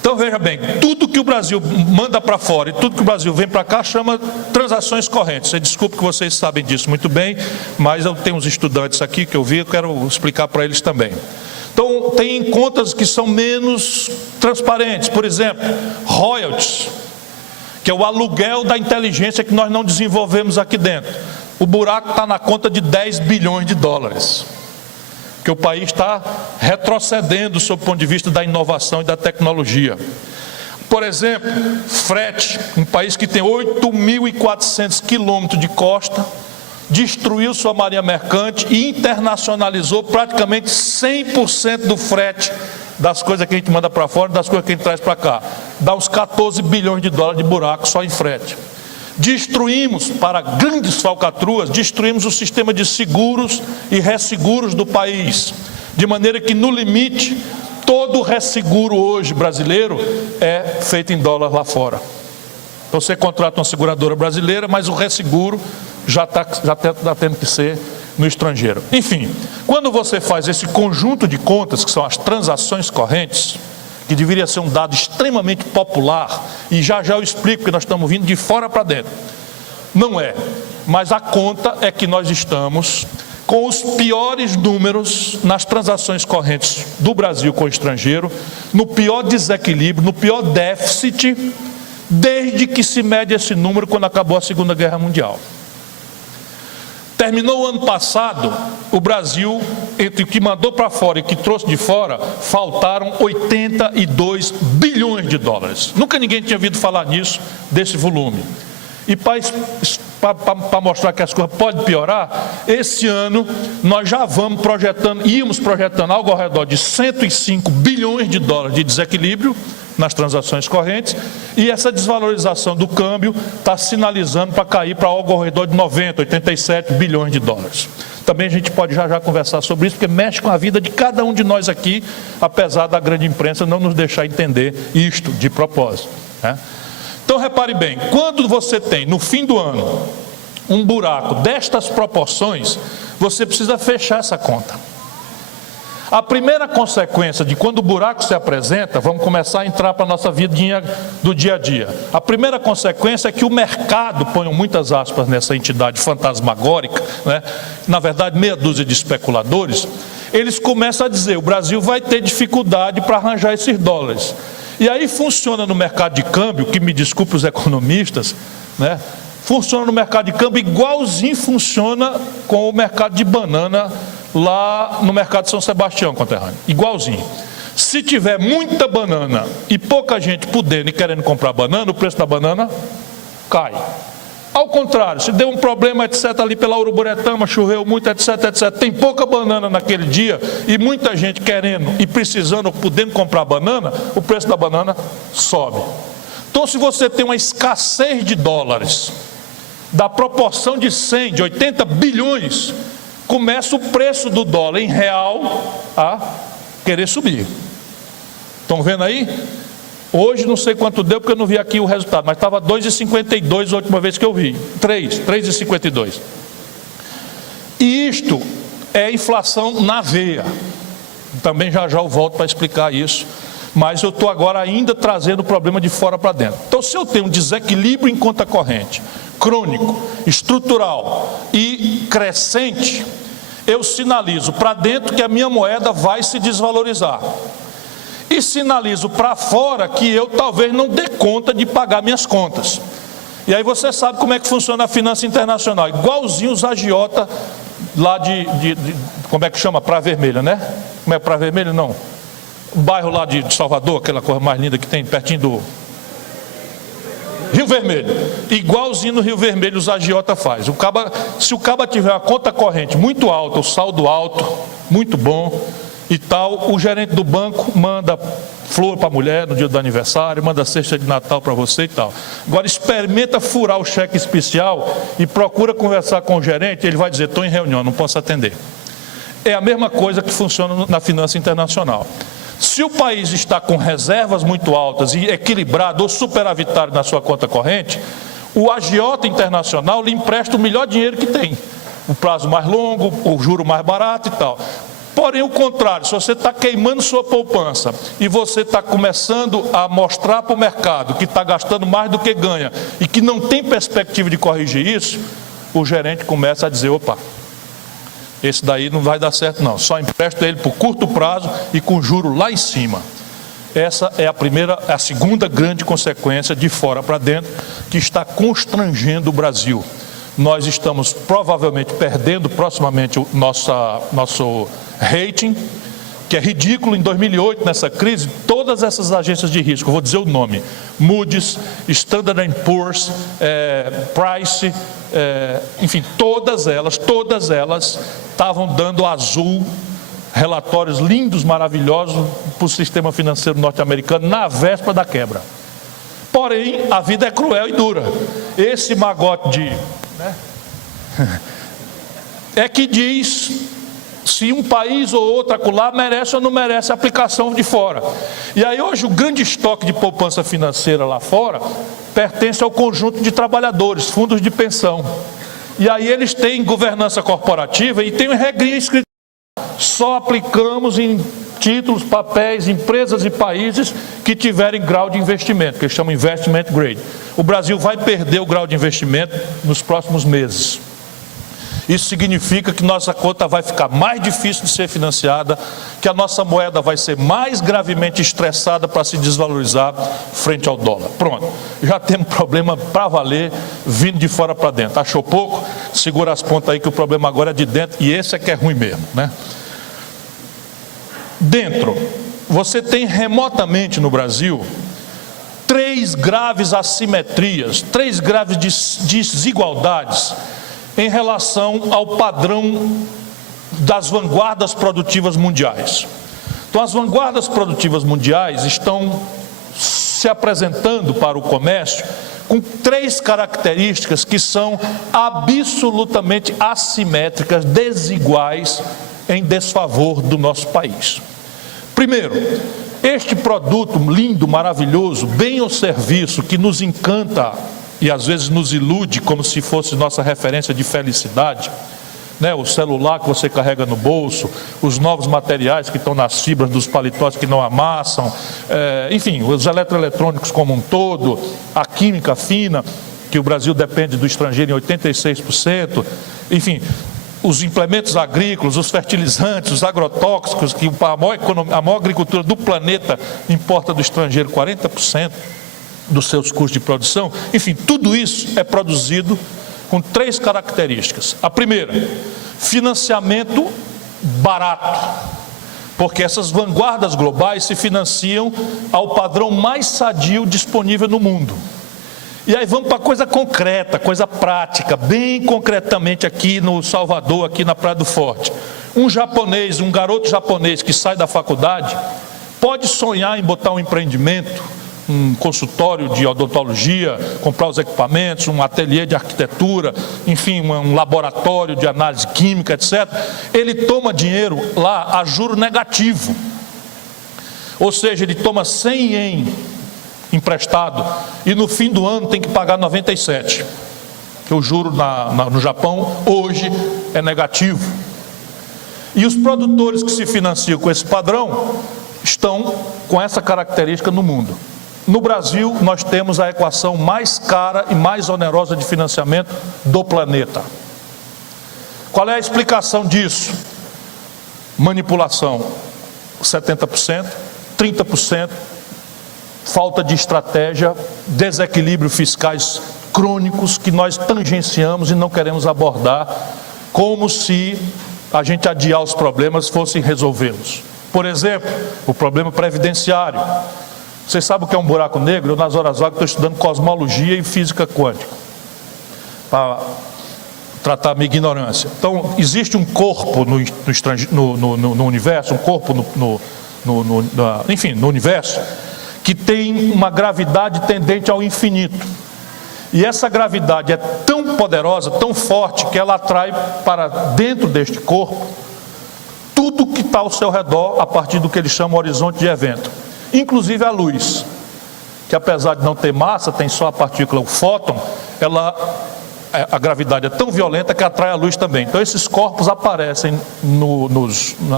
Então veja bem, tudo que o Brasil manda para fora e tudo que o Brasil vem para cá chama transações correntes. Desculpe que vocês sabem disso muito bem, mas eu tenho uns estudantes aqui que eu vi, eu quero explicar para eles também. Então tem contas que são menos transparentes, por exemplo, royalties, que é o aluguel da inteligência que nós não desenvolvemos aqui dentro. O buraco está na conta de $10 bilhões, que o país está retrocedendo sob o ponto de vista da inovação e da tecnologia. Por exemplo, frete, um país que tem 8.400 quilômetros de costa, destruiu sua marinha mercante e internacionalizou praticamente 100% do frete das coisas que a gente manda para fora e das coisas que a gente traz para cá. Dá uns $14 bilhões de buraco só em frete. Destruímos, para grandes falcatruas, destruímos o sistema de seguros e resseguros do país, de maneira que no limite, todo o resseguro hoje brasileiro é feito em dólar lá fora. Então você contrata uma seguradora brasileira, mas o resseguro já está tendo que ser no estrangeiro. Enfim, quando você faz esse conjunto de contas, que são as transações correntes, que deveria ser um dado extremamente popular, e já eu explico, porque nós estamos vindo de fora para dentro. Não é, mas a conta é que nós estamos com os piores números nas transações correntes do Brasil com o estrangeiro, no pior desequilíbrio, no pior déficit, desde que se mede esse número quando acabou a Segunda Guerra Mundial. Terminou o ano passado, o Brasil, entre o que mandou para fora e o que trouxe de fora, faltaram $82 bilhões. Nunca ninguém tinha ouvido falar nisso, desse volume. E para mostrar que as coisas podem piorar, esse ano nós já íamos projetando algo ao redor de $105 bilhões de desequilíbrio, nas transações correntes, e essa desvalorização do câmbio está sinalizando para cair para algo ao redor de 90, 87 bilhões de dólares. Também a gente pode já conversar sobre isso, porque mexe com a vida de cada um de nós aqui, apesar da grande imprensa não nos deixar entender isto de propósito, né? Então repare bem, quando você tem no fim do ano um buraco destas proporções, você precisa fechar essa conta. A primeira consequência de quando o buraco se apresenta, vamos começar a entrar para a nossa vidinha do dia a dia. A primeira consequência é que o mercado, ponham muitas aspas nessa entidade fantasmagórica, né? Na verdade meia dúzia de especuladores, eles começam a dizer, o Brasil vai ter dificuldade para arranjar esses dólares. E aí funciona no mercado de câmbio, que me desculpe os economistas, né? Funciona no mercado de câmbio igualzinho funciona com o mercado de banana lá no mercado de São Sebastião, conterrâneo, igualzinho. Se tiver muita banana e pouca gente podendo e querendo comprar banana, o preço da banana cai. Ao contrário, se deu um problema, etc, ali pela Uruburetama, choveu muito, etc, tem pouca banana naquele dia e muita gente querendo e precisando, podendo comprar banana, o preço da banana sobe. Então, se você tem uma escassez de dólares, da proporção de 100, de 80 bilhões, começa o preço do dólar em real a querer subir. Estão vendo aí? Hoje não sei quanto deu, porque eu não vi aqui o resultado, mas estava 2,52 a última vez que eu vi. 3,52. E isto é inflação na veia. Também já eu volto para explicar isso. Mas eu estou agora ainda trazendo o problema de fora para dentro. Então, se eu tenho um desequilíbrio em conta corrente, crônico, estrutural e crescente, eu sinalizo para dentro que a minha moeda vai se desvalorizar. E sinalizo para fora que eu talvez não dê conta de pagar minhas contas. E aí você sabe como é que funciona a finança internacional. Igualzinho os agiota lá como é que chama? Praia Vermelha, né? Como é Praia Vermelha? Não. O bairro lá de Salvador, aquela coisa mais linda que tem, pertinho do Rio Vermelho. Igualzinho no Rio Vermelho os agiota faz. Se o caba tiver uma conta corrente muito alta, o saldo alto, muito bom e tal, o gerente do banco manda flor para a mulher no dia do aniversário, manda cesta de Natal para você e tal. Agora experimenta furar o cheque especial e procura conversar com o gerente, ele vai dizer, estou em reunião, não posso atender. É a mesma coisa que funciona na finança internacional. Se o país está com reservas muito altas e equilibrado ou superavitário na sua conta corrente, o agiota internacional lhe empresta o melhor dinheiro que tem. O prazo mais longo, o juro mais barato e tal. Porém, o contrário, se você está queimando sua poupança e você está começando a mostrar para o mercado que está gastando mais do que ganha e que não tem perspectiva de corrigir isso, o gerente começa a dizer, opa, esse daí não vai dar certo não, só empresto ele por curto prazo e com juro lá em cima. Essa é a segunda grande consequência de fora para dentro que está constrangendo o Brasil. Nós estamos provavelmente perdendo proximamente o nosso rating, que é ridículo. Em 2008, nessa crise, todas essas agências de risco, vou dizer o nome, Moody's, Standard & Poor's, Price, enfim, todas elas estavam dando azul, relatórios lindos, maravilhosos para o sistema financeiro norte-americano na véspera da quebra. Porém, a vida é cruel e dura. Esse magote é que diz se um país ou outro acolá merece ou não merece a aplicação de fora. E aí hoje o grande estoque de poupança financeira lá fora pertence ao conjunto de trabalhadores, fundos de pensão. E aí eles têm governança corporativa e tem uma regrinha escrita: só aplicamos em títulos, papéis, empresas e países que tiverem grau de investimento, que eles chamam investment grade. O Brasil vai perder o grau de investimento nos próximos meses. Isso significa que nossa conta vai ficar mais difícil de ser financiada, que a nossa moeda vai ser mais gravemente estressada para se desvalorizar frente ao dólar. Pronto, já temos problema para valer vindo de fora para dentro. Achou pouco? Segura as pontas aí que o problema agora é de dentro e esse é que é ruim mesmo, né? Dentro, você tem remotamente no Brasil 3 graves assimetrias, 3 graves desigualdades em relação ao padrão das vanguardas produtivas mundiais. Então, as vanguardas produtivas mundiais estão se apresentando para o comércio com 3 características que são absolutamente assimétricas, desiguais, em desfavor do nosso país. Primeiro, este produto lindo, maravilhoso, bem ou serviço que nos encanta e às vezes nos ilude como se fosse nossa referência de felicidade, né? O celular que você carrega no bolso, os novos materiais que estão nas fibras dos paletós que não amassam, enfim, os eletroeletrônicos como um todo, a química fina, que o Brasil depende do estrangeiro em 86%, enfim, os implementos agrícolas, os fertilizantes, os agrotóxicos, que a maior agricultura do planeta importa do estrangeiro 40% dos seus custos de produção. Enfim, tudo isso é produzido com 3 características. A primeira, financiamento barato, porque essas vanguardas globais se financiam ao padrão mais sadio disponível no mundo. E aí vamos para coisa concreta, coisa prática, bem concretamente aqui no Salvador, aqui na Praia do Forte. Um garoto japonês que sai da faculdade, pode sonhar em botar um empreendimento, um consultório de odontologia, comprar os equipamentos, um ateliê de arquitetura, enfim, um laboratório de análise química, etc. Ele toma dinheiro lá a juro negativo. Ou seja, ele toma 100 ien emprestado e no fim do ano tem que pagar 97. Que o juro no Japão hoje é negativo. E os produtores que se financiam com esse padrão estão com essa característica no mundo. No Brasil, nós temos a equação mais cara e mais onerosa de financiamento do planeta. Qual é a explicação disso? Manipulação, 70%, 30%, falta de estratégia, desequilíbrios fiscais crônicos que nós tangenciamos e não queremos abordar, como se a gente adiar os problemas fosse resolvê-los. Por exemplo, o problema previdenciário. Vocês sabem o que é um buraco negro? Eu, nas horas vagas, estou estudando cosmologia e física quântica, para tratar a minha ignorância. Então, existe um corpo no universo, um corpo no universo, que tem uma gravidade tendente ao infinito. E essa gravidade é tão poderosa, tão forte, que ela atrai para dentro deste corpo tudo que está ao seu redor, a partir do que eles chamam de horizonte de evento. Inclusive a luz, que apesar de não ter massa, tem só a partícula, o fóton, a gravidade é tão violenta que atrai a luz também. Então esses corpos aparecem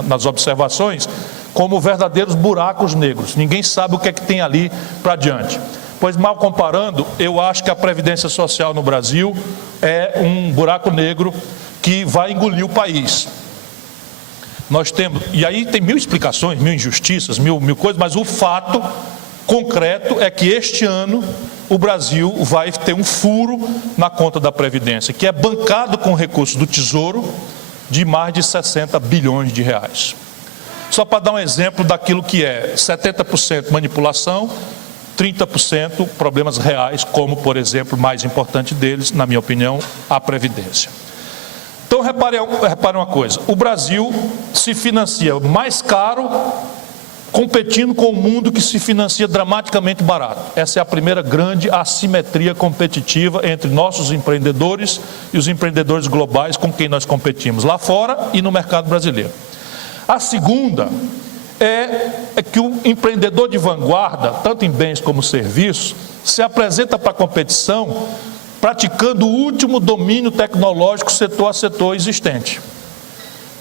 nas observações como verdadeiros buracos negros. Ninguém sabe o que é que tem ali para diante. Pois, mal comparando, eu acho que a Previdência Social no Brasil é um buraco negro que vai engolir o país. Nós temos, e aí tem 1000 explicações, 1000 injustiças, mil coisas, mas o fato concreto é que este ano o Brasil vai ter um furo na conta da Previdência, que é bancado com recursos do Tesouro de mais de 60 bilhões de reais. Só para dar um exemplo daquilo que é 70% manipulação, 30% problemas reais, como, por exemplo, o mais importante deles, na minha opinião, a Previdência. Então, repare uma coisa, o Brasil se financia mais caro, competindo com o mundo que se financia dramaticamente barato. Essa é a primeira grande assimetria competitiva entre nossos empreendedores e os empreendedores globais com quem nós competimos, lá fora e no mercado brasileiro. A segunda é que o empreendedor de vanguarda, tanto em bens como serviços, se apresenta para a competição praticando o último domínio tecnológico setor a setor existente.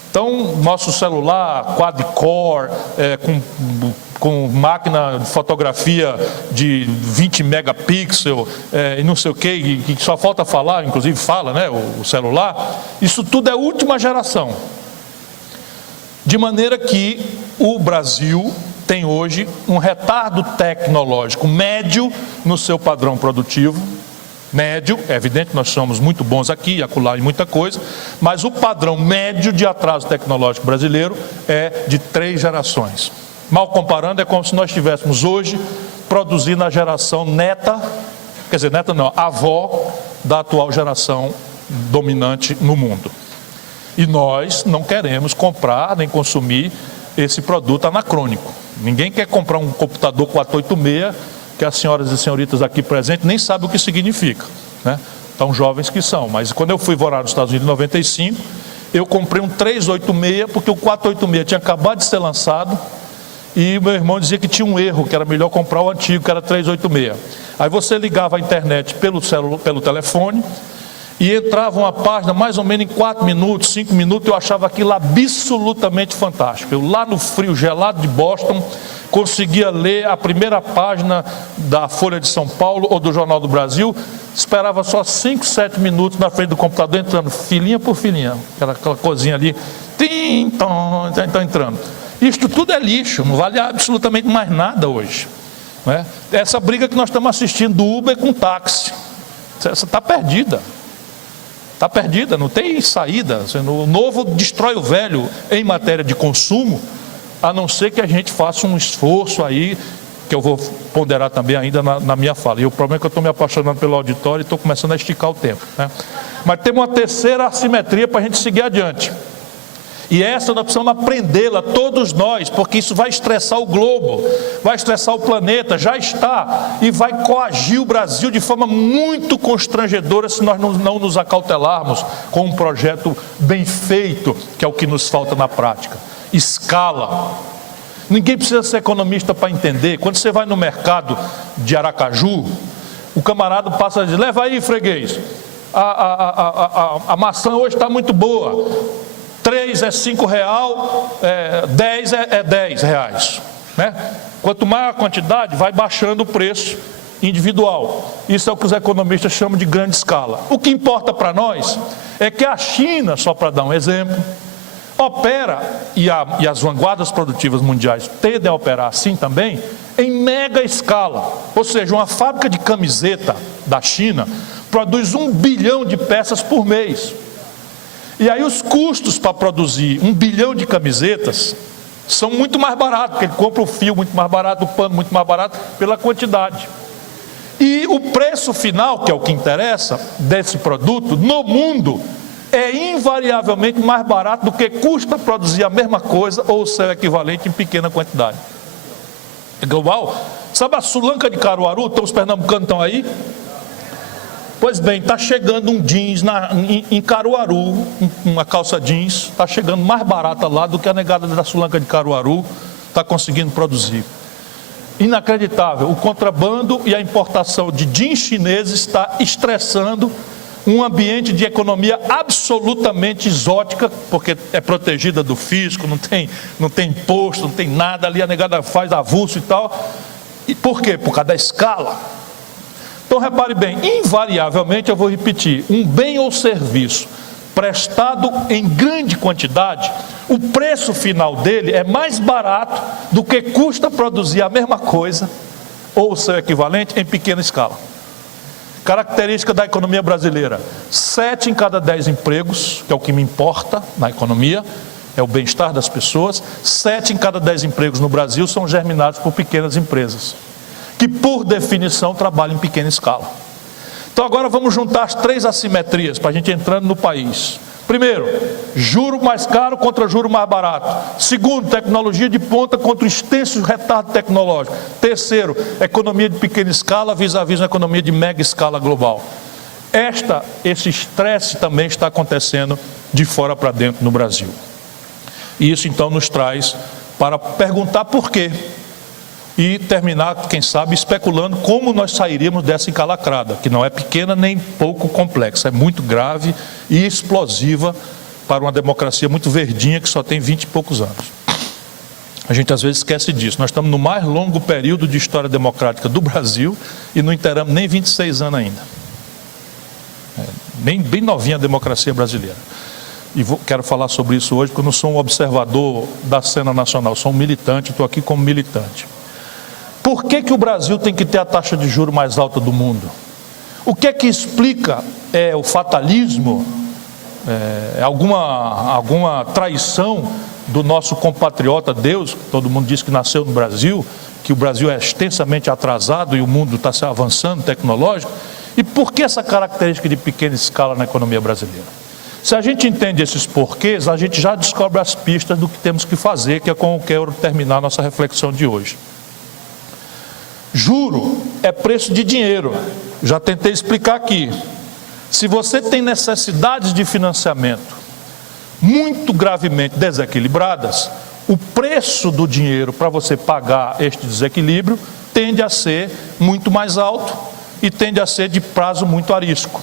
Então, nosso celular quad-core, com máquina de fotografia de 20 megapixels, e não sei o que só falta falar, inclusive fala, né, o celular, isso tudo é última geração. De maneira que o Brasil tem hoje um retardo tecnológico médio no seu padrão produtivo. Médio, é evidente que nós somos muito bons aqui e acolá em muita coisa, mas o padrão médio de atraso tecnológico brasileiro é de 3 gerações. Mal comparando, é como se nós estivéssemos hoje produzindo a geração neta, quer dizer, neta não, avó da atual geração dominante no mundo. E nós não queremos comprar nem consumir esse produto anacrônico. Ninguém quer comprar um computador 486 que as senhoras e senhoritas aqui presentes nem sabem o que significa, né? Tão jovens que são. Mas quando eu fui morar nos Estados Unidos em 95, eu comprei um 386, porque o 486 tinha acabado de ser lançado, e meu irmão dizia que tinha um erro, que era melhor comprar o antigo, que era 386. Aí você ligava a internet pelo telefone, e entrava uma página mais ou menos em 4 minutos, 5 minutos, eu achava aquilo absolutamente fantástico. Eu lá no frio gelado de Boston, conseguia ler a primeira página da Folha de São Paulo ou do Jornal do Brasil, esperava só 5, 7 minutos na frente do computador, entrando filinha por filinha, aquela coisinha ali, então entrando. Isto tudo é lixo, não vale absolutamente mais nada hoje, né? Essa briga que nós estamos assistindo do Uber com táxi, essa está perdida. Está perdida, não tem saída. O novo destrói o velho em matéria de consumo, a não ser que a gente faça um esforço aí, que eu vou ponderar também ainda na minha fala. E o problema é que eu estou me apaixonando pelo auditório e estou começando a esticar o tempo, né? Mas tem uma terceira assimetria para a gente seguir adiante. E essa nós precisamos aprendê-la, todos nós, porque isso vai estressar o globo, vai estressar o planeta, já está, e vai coagir o Brasil de forma muito constrangedora se nós não nos acautelarmos com um projeto bem feito, que é o que nos falta na prática. Escala. Ninguém precisa ser economista para entender. Quando você vai no mercado de Aracaju, o camarada passa a dizer: leva aí, freguês, a maçã hoje está muito boa. 3 é R$5, 10 é R$10, né? Quanto maior a quantidade, vai baixando o preço individual. Isso é o que os economistas chamam de grande escala. O que importa para nós é que a China, só para dar um exemplo, opera, e as vanguardas produtivas mundiais tendem a operar assim também, em mega escala. Ou seja, uma fábrica de camiseta da China produz 1 bilhão de peças por mês. E aí os custos para produzir 1 bilhão de camisetas são muito mais baratos, porque ele compra o fio muito mais barato, o pano muito mais barato, pela quantidade. E o preço final, que é o que interessa, desse produto, no mundo, é invariavelmente mais barato do que custa produzir a mesma coisa, ou o seu equivalente em pequena quantidade. É global. Sabe a Sulanca de Caruaru? Os pernambucanos estão aí? Pois bem, está chegando um jeans em Caruaru, uma calça jeans, está chegando mais barata lá do que a negada da Sulanca de Caruaru está conseguindo produzir. Inacreditável. O contrabando e a importação de jeans chineses está estressando um ambiente de economia absolutamente exótica, porque é protegida do fisco, não tem imposto, não tem nada ali, a negada faz avulso e tal. E por quê? Por causa da escala. Então repare bem, invariavelmente eu vou repetir, um bem ou serviço prestado em grande quantidade, o preço final dele é mais barato do que custa produzir a mesma coisa, ou o seu equivalente, em pequena escala. Característica da economia brasileira: 7 em cada 10 empregos, que é o que me importa na economia, é o bem-estar das pessoas. 7 em cada 10 empregos no Brasil são germinados por pequenas empresas, que por definição trabalham em pequena escala. Então agora vamos juntar as 3 assimetrias para a gente entrando no país. Primeiro, juro mais caro contra juro mais barato. Segundo, tecnologia de ponta contra o extenso retardo tecnológico. Terceiro, economia de pequena escala vis-à-vis uma economia de mega escala global. Esse estresse também está acontecendo de fora para dentro no Brasil. E isso então nos traz para perguntar por quê. E terminar, quem sabe, especulando como nós sairíamos dessa encalacrada, que não é pequena nem pouco complexa, é muito grave e explosiva para uma democracia muito verdinha que só tem 20 e poucos anos. A gente às vezes esquece disso. Nós estamos no mais longo período de história democrática do Brasil e não inteiramos nem 26 anos ainda. Bem novinha a democracia brasileira. E quero falar sobre isso hoje, porque eu não sou um observador da cena nacional, sou um militante, estou aqui como militante. Por que o Brasil tem que ter a taxa de juros mais alta do mundo? O que é que explica o fatalismo, alguma traição do nosso compatriota Deus, que todo mundo diz que nasceu no Brasil, que o Brasil é extensamente atrasado e o mundo está se avançando tecnológico? E por que essa característica de pequena escala na economia brasileira? Se a gente entende esses porquês, a gente já descobre as pistas do que temos que fazer, que é com o que eu quero terminar a nossa reflexão de hoje. Juro é preço de dinheiro. Já tentei explicar aqui. Se você tem necessidades de financiamento muito gravemente desequilibradas, o preço do dinheiro para você pagar este desequilíbrio tende a ser muito mais alto e tende a ser de prazo muito arisco.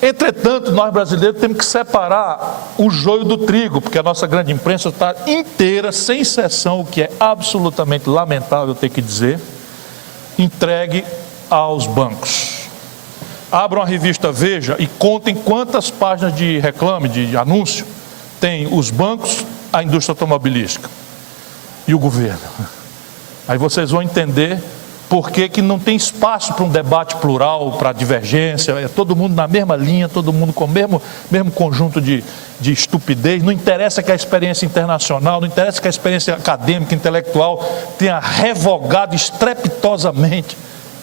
Entretanto, nós brasileiros temos que separar o joio do trigo, porque a nossa grande imprensa está inteira, sem exceção, o que é absolutamente lamentável ter que dizer, entregue aos bancos. Abram a revista Veja e contem quantas páginas de reclame, de anúncio, tem os bancos, a indústria automobilística e o governo. Aí vocês vão entender por que não tem espaço para um debate plural, para divergência, é todo mundo na mesma linha, todo mundo com o mesmo conjunto de estupidez. Não interessa que a experiência internacional, não interessa que a experiência acadêmica, intelectual tenha revogado estrepitosamente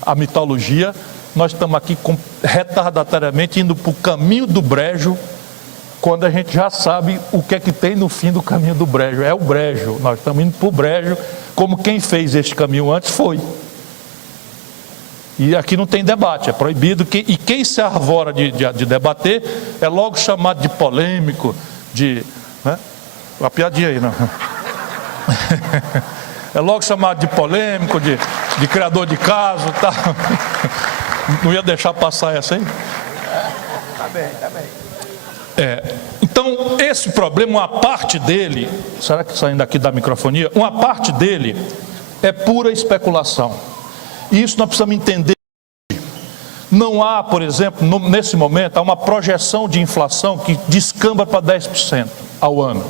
a mitologia. Nós estamos aqui retardatoriamente indo para o caminho do brejo, quando a gente já sabe o que é que tem no fim do caminho do brejo. É o brejo, nós estamos indo para o brejo, como quem fez este caminho antes foi. E aqui não tem debate, é proibido, e quem se arvora de debater é logo chamado de polêmico, né? Uma piadinha aí, não. É logo chamado de polêmico, de criador de caso, tá? Não ia deixar passar essa aí? Tá bem. Então, esse problema, uma parte dele, será que saindo aqui da microfonia? Uma parte dele é pura especulação. E isso nós precisamos entender. Não há, por exemplo, nesse momento, há uma projeção de inflação que descamba para 10% ao ano.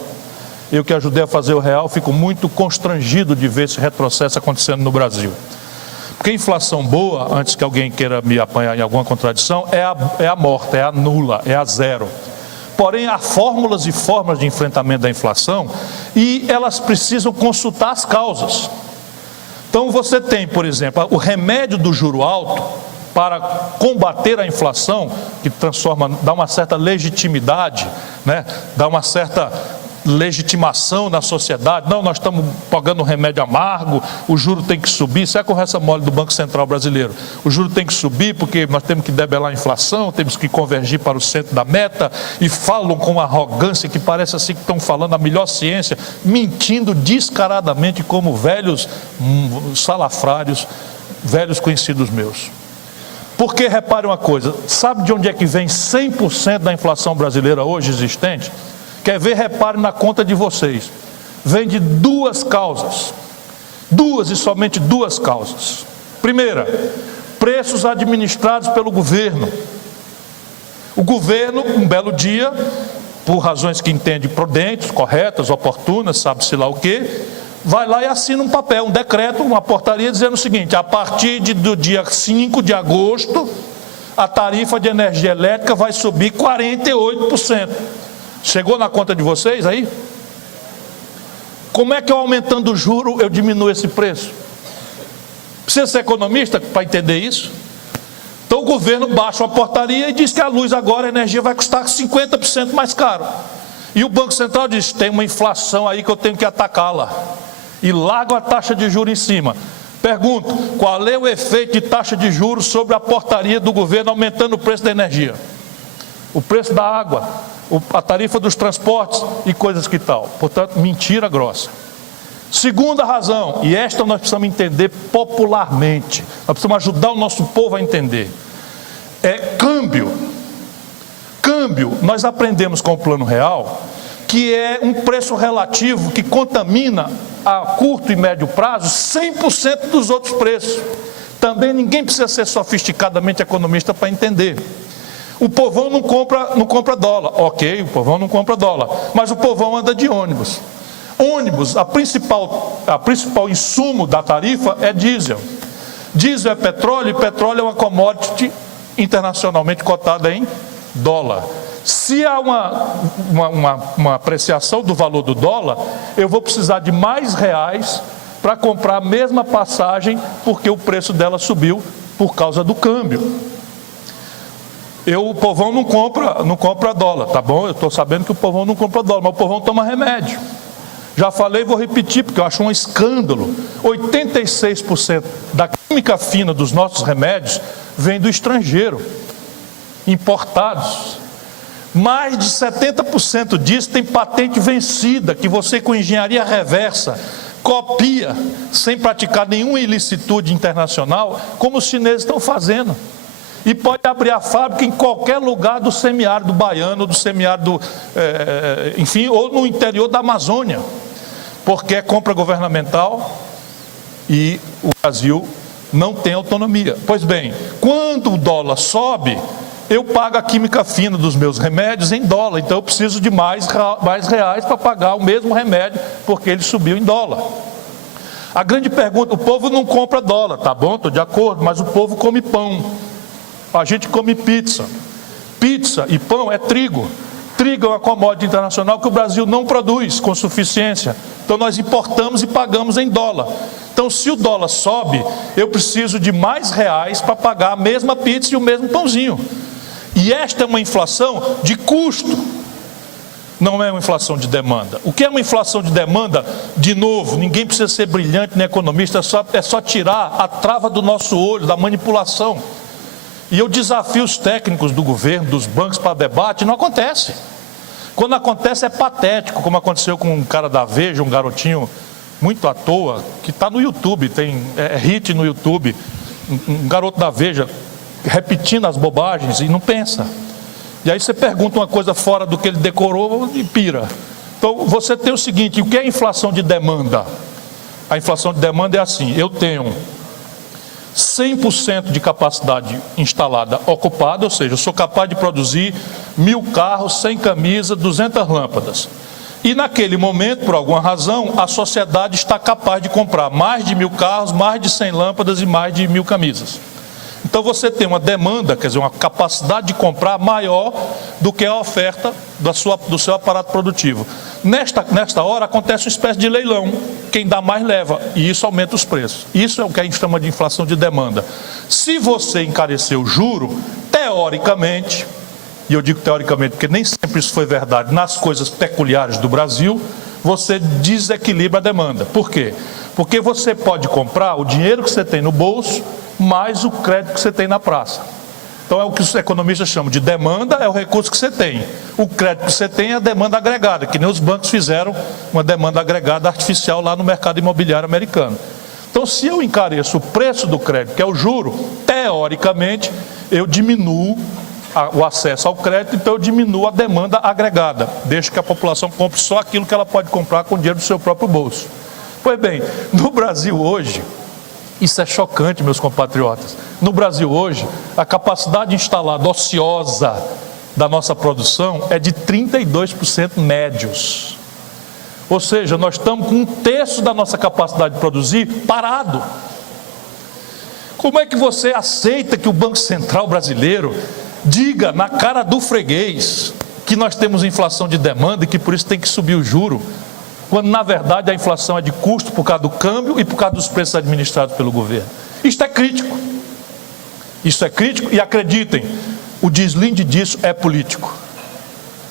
Eu que ajudei a fazer o real, fico muito constrangido de ver esse retrocesso acontecendo no Brasil. Porque inflação boa, antes que alguém queira me apanhar em alguma contradição, é a morta, é a nula, é a zero. Porém, há fórmulas e formas de enfrentamento da inflação e elas precisam consultar as causas. Então você tem, por exemplo, o remédio do juro alto para combater a inflação, que dá uma certa legitimidade, né? Dá uma certa legitimação na sociedade. Não, nós estamos pagando um remédio amargo, o juro tem que subir. Isso é a conversa mole do Banco Central brasileiro. O juro tem que subir porque nós temos que debelar a inflação, temos que convergir para o centro da meta, e falam com arrogância que parece assim que estão falando a melhor ciência, mentindo descaradamente como velhos salafrários, velhos conhecidos meus. Porque, repare uma coisa, sabe de onde é que vem 100% da inflação brasileira hoje existente? Quer ver? Repare na conta de vocês. Vem de duas causas. Duas e somente duas causas. Primeira, preços administrados pelo governo. O governo, um belo dia, por razões que entende prudentes, corretas, oportunas, sabe-se lá o quê, vai lá e assina um papel, um decreto, uma portaria dizendo o seguinte: a partir do dia 5 de agosto, a tarifa de energia elétrica vai subir 48%. Chegou na conta de vocês aí? Como é que eu, aumentando o juro, eu diminuo esse preço? Precisa ser economista para entender isso? Então o governo baixa uma portaria e diz que a luz agora, a energia vai custar 50% mais caro. E o Banco Central diz: tem uma inflação aí que eu tenho que atacá-la. E larga a taxa de juros em cima. Pergunto, qual é o efeito de taxa de juros sobre a portaria do governo aumentando o preço da energia? O preço da água, a tarifa dos transportes e coisas que tal. Portanto, mentira grossa. Segunda razão, e esta nós precisamos entender popularmente, nós precisamos ajudar o nosso povo a entender, é câmbio. Câmbio, nós aprendemos com o Plano Real, que é um preço relativo que contamina a curto e médio prazo 100% dos outros preços. Também ninguém precisa ser sofisticadamente economista para entender. O povão não compra dólar, ok, o povão não compra dólar, mas o povão anda de ônibus. Ônibus, a principal insumo da tarifa é diesel. Diesel é petróleo, e petróleo é uma commodity internacionalmente cotada em dólar. Se há uma apreciação do valor do dólar, eu vou precisar de mais reais para comprar a mesma passagem, porque o preço dela subiu por causa do câmbio. O povão não compra dólar, tá bom? Eu estou sabendo que o povão não compra dólar, mas o povão toma remédio. Já falei e vou repetir, porque eu acho um escândalo. 86% da química fina dos nossos remédios vem do estrangeiro, importados. Mais de 70% disso tem patente vencida, que você com engenharia reversa copia, sem praticar nenhuma ilicitude internacional, como os chineses estão fazendo. E pode abrir a fábrica em qualquer lugar do semiárido baiano, do semiárido, enfim, ou no interior da Amazônia, porque é compra governamental e o Brasil não tem autonomia. Pois bem, quando o dólar sobe, eu pago a química fina dos meus remédios em dólar, então eu preciso de mais reais para pagar o mesmo remédio, porque ele subiu em dólar. A grande pergunta, o povo não compra dólar, tá bom, estou de acordo, mas o povo come pão, a gente come pizza. Pizza e pão é trigo. Trigo é uma commodity internacional que o Brasil não produz com suficiência, então nós importamos e pagamos em dólar. Então, se o dólar sobe, eu preciso de mais reais para pagar a mesma pizza e o mesmo pãozinho. E esta é uma inflação de custo, não é uma inflação de demanda. O que é uma inflação de demanda? De novo, ninguém precisa ser brilhante nem economista, é só tirar a trava do nosso olho, da manipulação. E eu desafio os técnicos do governo, dos bancos para debate, não acontece. Quando acontece é patético, como aconteceu com um cara da Veja, um garotinho muito à toa, que está no YouTube, é hit no YouTube, um garoto da Veja, repetindo as bobagens e não pensa. E aí você pergunta uma coisa fora do que ele decorou e pira. Então você tem o seguinte, o que é inflação de demanda? A inflação de demanda é assim, eu tenho 100% de capacidade instalada ocupada, ou seja, eu sou capaz de produzir 1000 carros, 100 camisas, 200 lâmpadas. E naquele momento, por alguma razão, a sociedade está capaz de comprar mais de 1000 carros, mais de 100 lâmpadas e mais de 1000 camisas. Então você tem uma demanda, quer dizer, uma capacidade de comprar maior do que a oferta do seu aparato produtivo. Nesta hora acontece uma espécie de leilão, quem dá mais leva, e isso aumenta os preços. Isso é o que a gente chama de inflação de demanda. Se você encarecer o juro, teoricamente, e eu digo teoricamente porque nem sempre isso foi verdade nas coisas peculiares do Brasil, você desequilibra a demanda. Por quê? Porque você pode comprar o dinheiro que você tem no bolso, mais o crédito que você tem na praça. Então é o que os economistas chamam de demanda, é o recurso que você tem. O crédito que você tem é a demanda agregada, que nem os bancos fizeram uma demanda agregada artificial lá no mercado imobiliário americano. Então se eu encareço o preço do crédito, que é o juro, teoricamente eu diminuo o acesso ao crédito, então eu diminuo a demanda agregada, deixo que a população compre só aquilo que ela pode comprar com o dinheiro do seu próprio bolso. Pois bem, no Brasil hoje, isso é chocante, meus compatriotas. No Brasil hoje, a capacidade instalada ociosa da nossa produção é de 32% médios. Ou seja, nós estamos com 1/3 da nossa capacidade de produzir parado. Como é que você aceita que o Banco Central brasileiro diga na cara do freguês que nós temos inflação de demanda e que por isso tem que subir o juro, quando na verdade a inflação é de custo por causa do câmbio e por causa dos preços administrados pelo governo? Isto é crítico. Isso é crítico e acreditem, o deslinde disso é político.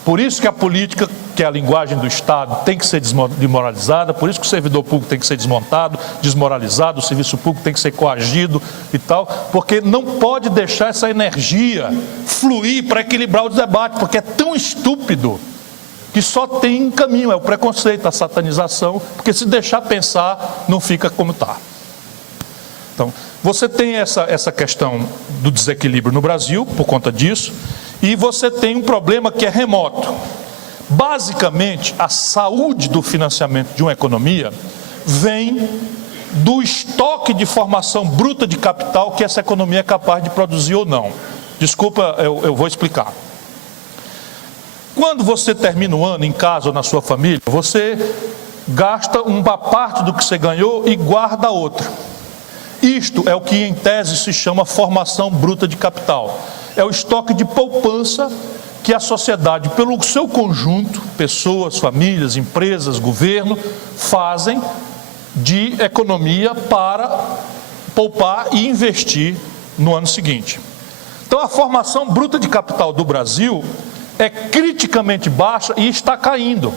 Por isso que a política, que é a linguagem do Estado, tem que ser desmoralizada, por isso que o servidor público tem que ser desmontado, desmoralizado, o serviço público tem que ser coagido e tal, porque não pode deixar essa energia fluir para equilibrar o debate, porque é tão estúpido que só tem um caminho, é o preconceito, a satanização, porque se deixar pensar, não fica como está. Então, você tem essa questão do desequilíbrio no Brasil, por conta disso, e você tem um problema que é remoto. Basicamente, a saúde do financiamento de uma economia vem do estoque de formação bruta de capital que essa economia é capaz de produzir ou não. Desculpa, eu vou explicar. Quando você termina o ano em casa ou na sua família, você gasta uma parte do que você ganhou e guarda outra. Isto é o que em tese se chama formação bruta de capital. É o estoque de poupança que a sociedade, pelo seu conjunto, pessoas, famílias, empresas, governo, fazem de economia para poupar e investir no ano seguinte. Então a formação bruta de capital do Brasil é criticamente baixa e está caindo.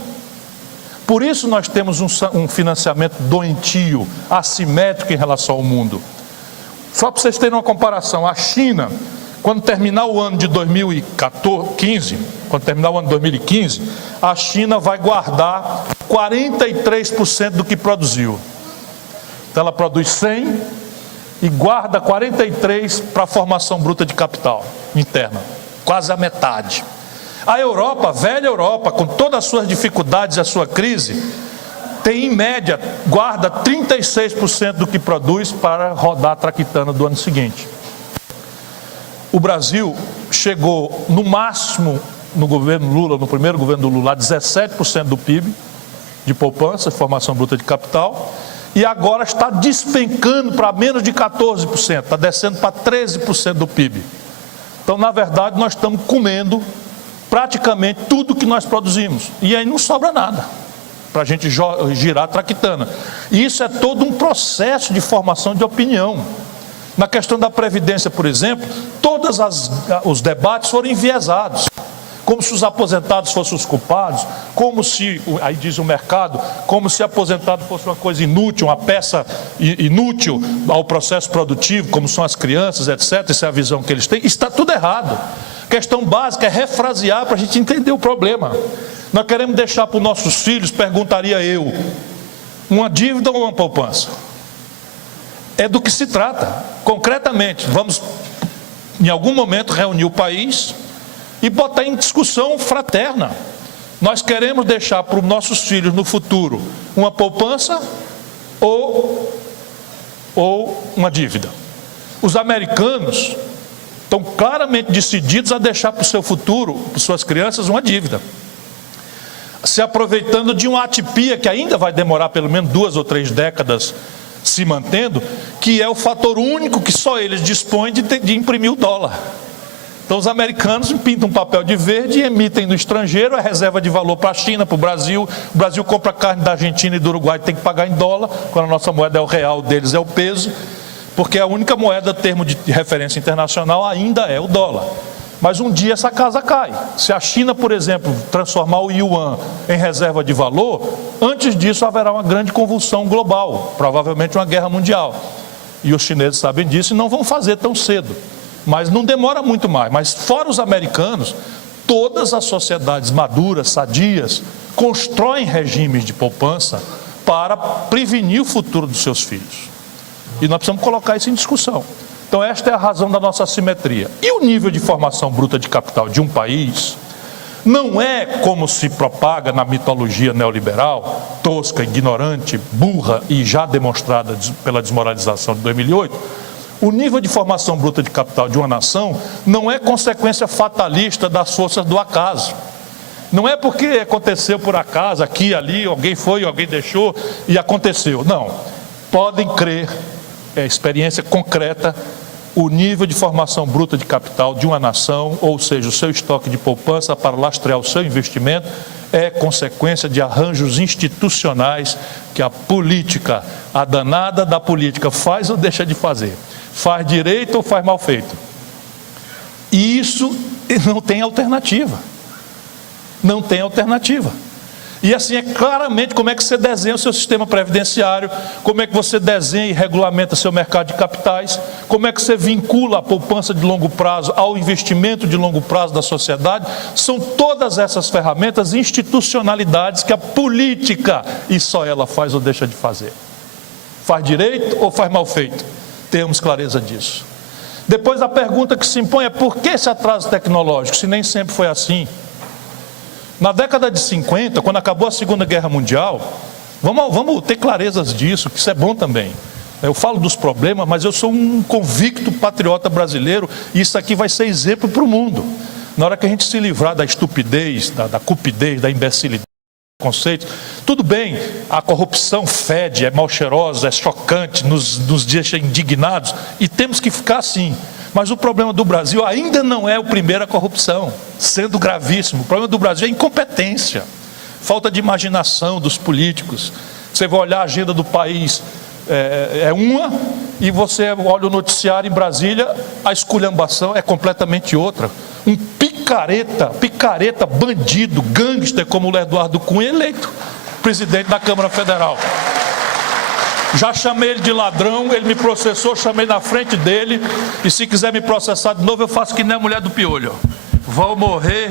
Por isso nós temos um financiamento doentio, assimétrico em relação ao mundo. Só para vocês terem uma comparação, a China, quando terminar o ano de 2015, a China vai guardar 43% do que produziu. Então ela produz 100 e guarda 43 para a formação bruta de capital interna, quase a metade. A Europa, a velha Europa, com todas as suas dificuldades e a sua crise, tem em média, guarda 36% do que produz para rodar a traquitana do ano seguinte. O Brasil chegou no máximo no governo Lula, no primeiro governo do Lula, a 17% do PIB de poupança, formação bruta de capital, e agora está despencando para menos de 14%, está descendo para 13% do PIB. Então, na verdade, nós estamos comendo praticamente tudo que nós produzimos, e aí não sobra nada para a gente girar a traquitana. E isso é todo um processo de formação de opinião. Na questão da Previdência, por exemplo, todos os debates foram enviesados, como se os aposentados fossem os culpados, como se, aí diz o mercado, como se aposentado fosse uma coisa inútil, uma peça inútil ao processo produtivo, como são as crianças, etc. Essa é a visão que eles têm. Está tudo errado. A questão básica é refrasear para a gente entender o problema. Nós queremos deixar para os nossos filhos, perguntaria eu, uma dívida ou uma poupança? É do que se trata. Concretamente, vamos em algum momento reunir o país e botar em discussão fraterna. Nós queremos deixar para os nossos filhos no futuro uma poupança ou uma dívida. Os americanos estão claramente decididos a deixar para o seu futuro, para suas crianças, uma dívida, se aproveitando de uma atipia que ainda vai demorar pelo menos 2 ou 3 décadas se mantendo, que é o fator único que só eles dispõem de imprimir o dólar. Então os americanos pintam um papel de verde e emitem no estrangeiro, é reserva de valor para a China, para o Brasil compra carne da Argentina e do Uruguai, tem que pagar em dólar, quando a nossa moeda é o real, deles é o peso, porque a única moeda, termo de referência internacional, ainda é o dólar. Mas um dia essa casa cai. Se a China, por exemplo, transformar o yuan em reserva de valor, antes disso haverá uma grande convulsão global, provavelmente uma guerra mundial. E os chineses sabem disso e não vão fazer tão cedo. Mas não demora muito mais. Mas fora os americanos, todas as sociedades maduras, sadias, constroem regimes de poupança para prevenir o futuro dos seus filhos. E nós precisamos colocar isso em discussão. Então esta é a razão da nossa assimetria. E o nível de formação bruta de capital de um país não é como se propaga na mitologia neoliberal, tosca, ignorante, burra e já demonstrada pela desmoralização de 2008. O nível de formação bruta de capital de uma nação não é consequência fatalista das forças do acaso. Não é porque aconteceu por acaso, aqui, ali, alguém foi, alguém deixou e aconteceu. Não. Podem crer, é experiência concreta, o nível de formação bruta de capital de uma nação, ou seja, o seu estoque de poupança para lastrear o seu investimento, é consequência de arranjos institucionais que a política, a danada da política, faz ou deixa de fazer. Faz direito ou faz mal feito. E isso não tem alternativa. Não tem alternativa. E assim é claramente como é que você desenha o seu sistema previdenciário, como é que você desenha e regulamenta seu mercado de capitais, como é que você vincula a poupança de longo prazo ao investimento de longo prazo da sociedade. São todas essas ferramentas, institucionalidades que a política, e só ela faz ou deixa de fazer. Faz direito ou faz mal feito? Temos clareza disso. Depois a pergunta que se impõe é: por que esse atraso tecnológico, se nem sempre foi assim? Na década de 50, quando acabou a Segunda Guerra Mundial, vamos ter clarezas disso, que isso é bom também. Eu falo dos problemas, mas eu sou um convicto patriota brasileiro, e isso aqui vai ser exemplo para o mundo. Na hora que a gente se livrar da estupidez, da cupidez, da imbecilidade, conceitos, tudo bem, a corrupção fede, é mal cheirosa, é chocante, nos deixa indignados, e temos que ficar assim. Mas o problema do Brasil ainda não é o primeiro a corrupção, sendo gravíssimo. O problema do Brasil é a incompetência, falta de imaginação dos políticos. Você vai olhar a agenda do país, é uma, e você olha o noticiário em Brasília, a esculhambação é completamente outra. Um picareta, bandido, gangster como o Eduardo Cunha, eleito presidente da Câmara Federal. Já chamei ele de ladrão, ele me processou, chamei na frente dele, e se quiser me processar de novo, eu faço que nem a mulher do piolho. Vou morrer,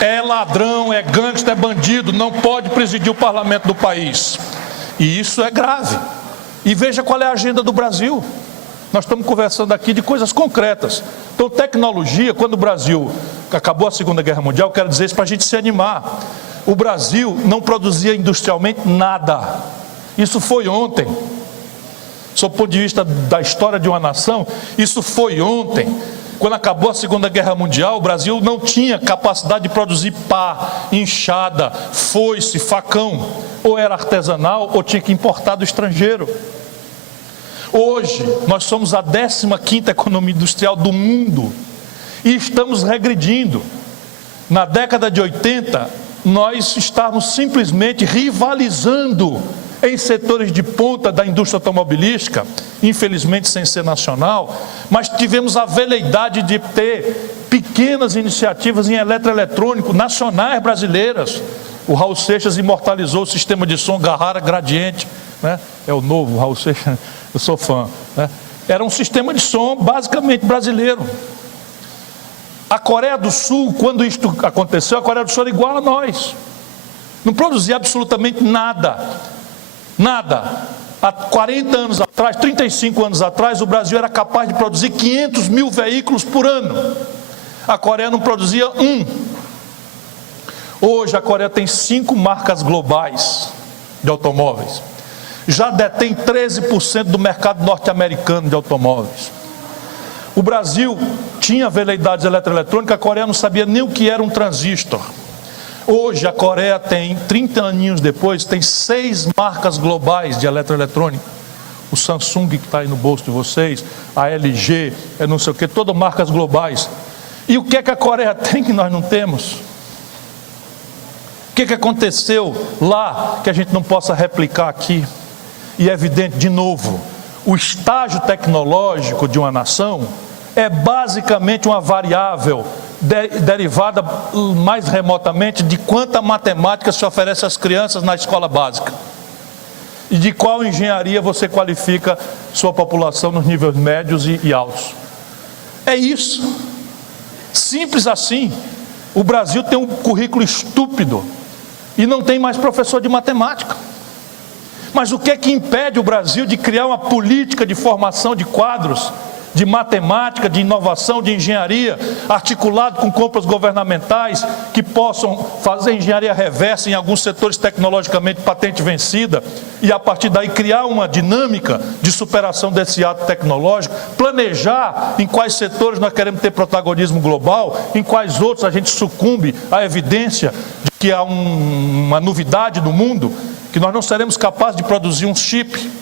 é ladrão, é gangster, é bandido, não pode presidir o parlamento do país. E isso é grave. E veja qual é a agenda do Brasil. Nós estamos conversando aqui de coisas concretas. Então, tecnologia, quando o Brasil acabou a Segunda Guerra Mundial, eu quero dizer isso para a gente se animar. O Brasil não produzia industrialmente nada. Isso foi ontem. Sob o ponto de vista da história de uma nação, isso foi ontem. Quando acabou a Segunda Guerra Mundial, o Brasil não tinha capacidade de produzir pá, enxada, foice, facão. Ou era artesanal ou tinha que importar do estrangeiro. Hoje, nós somos a 15ª economia industrial do mundo e estamos regredindo. Na década de 80, nós estávamos simplesmente rivalizando em setores de ponta da indústria automobilística, infelizmente sem ser nacional, mas tivemos a veleidade de ter pequenas iniciativas em eletroeletrônico nacionais brasileiras. O Raul Seixas imortalizou o sistema de som Garrara Gradiente, né? É o novo Raul Seixas, eu sou fã, né? Era um sistema de som basicamente brasileiro. A Coreia do Sul, quando isto aconteceu, a Coreia do Sul era igual a nós, não produzia absolutamente nada. Nada. Há 40 anos atrás, 35 anos atrás, o Brasil era capaz de produzir 500 mil veículos por ano. A Coreia não produzia um. Hoje a Coreia tem 5 marcas globais de automóveis. Já detém 13% do mercado norte-americano de automóveis. O Brasil tinha veleidades eletroeletrônicas, a Coreia não sabia nem o que era um transistor. Hoje a Coreia tem, 30 aninhos depois, tem 6 marcas globais de eletroeletrônica. O Samsung que está aí no bolso de vocês, a LG, não sei o que, todas marcas globais. E o que é que a Coreia tem que nós não temos? O que é que aconteceu lá que a gente não possa replicar aqui? E é evidente, de novo, o estágio tecnológico de uma nação é basicamente uma variável derivada mais remotamente de quanta matemática se oferece às crianças na escola básica e de qual engenharia você qualifica sua população nos níveis médios e altos. É isso, simples assim. O Brasil tem um currículo estúpido e não tem mais professor de matemática. Mas o que é que impede o Brasil de criar uma política de formação de quadros de matemática, de inovação, de engenharia, articulado com compras governamentais que possam fazer engenharia reversa em alguns setores tecnologicamente patente vencida e a partir daí criar uma dinâmica de superação desse ato tecnológico, planejar em quais setores nós queremos ter protagonismo global, em quais outros a gente sucumbe à evidência de que há uma novidade no mundo, que nós não seremos capazes de produzir um chip.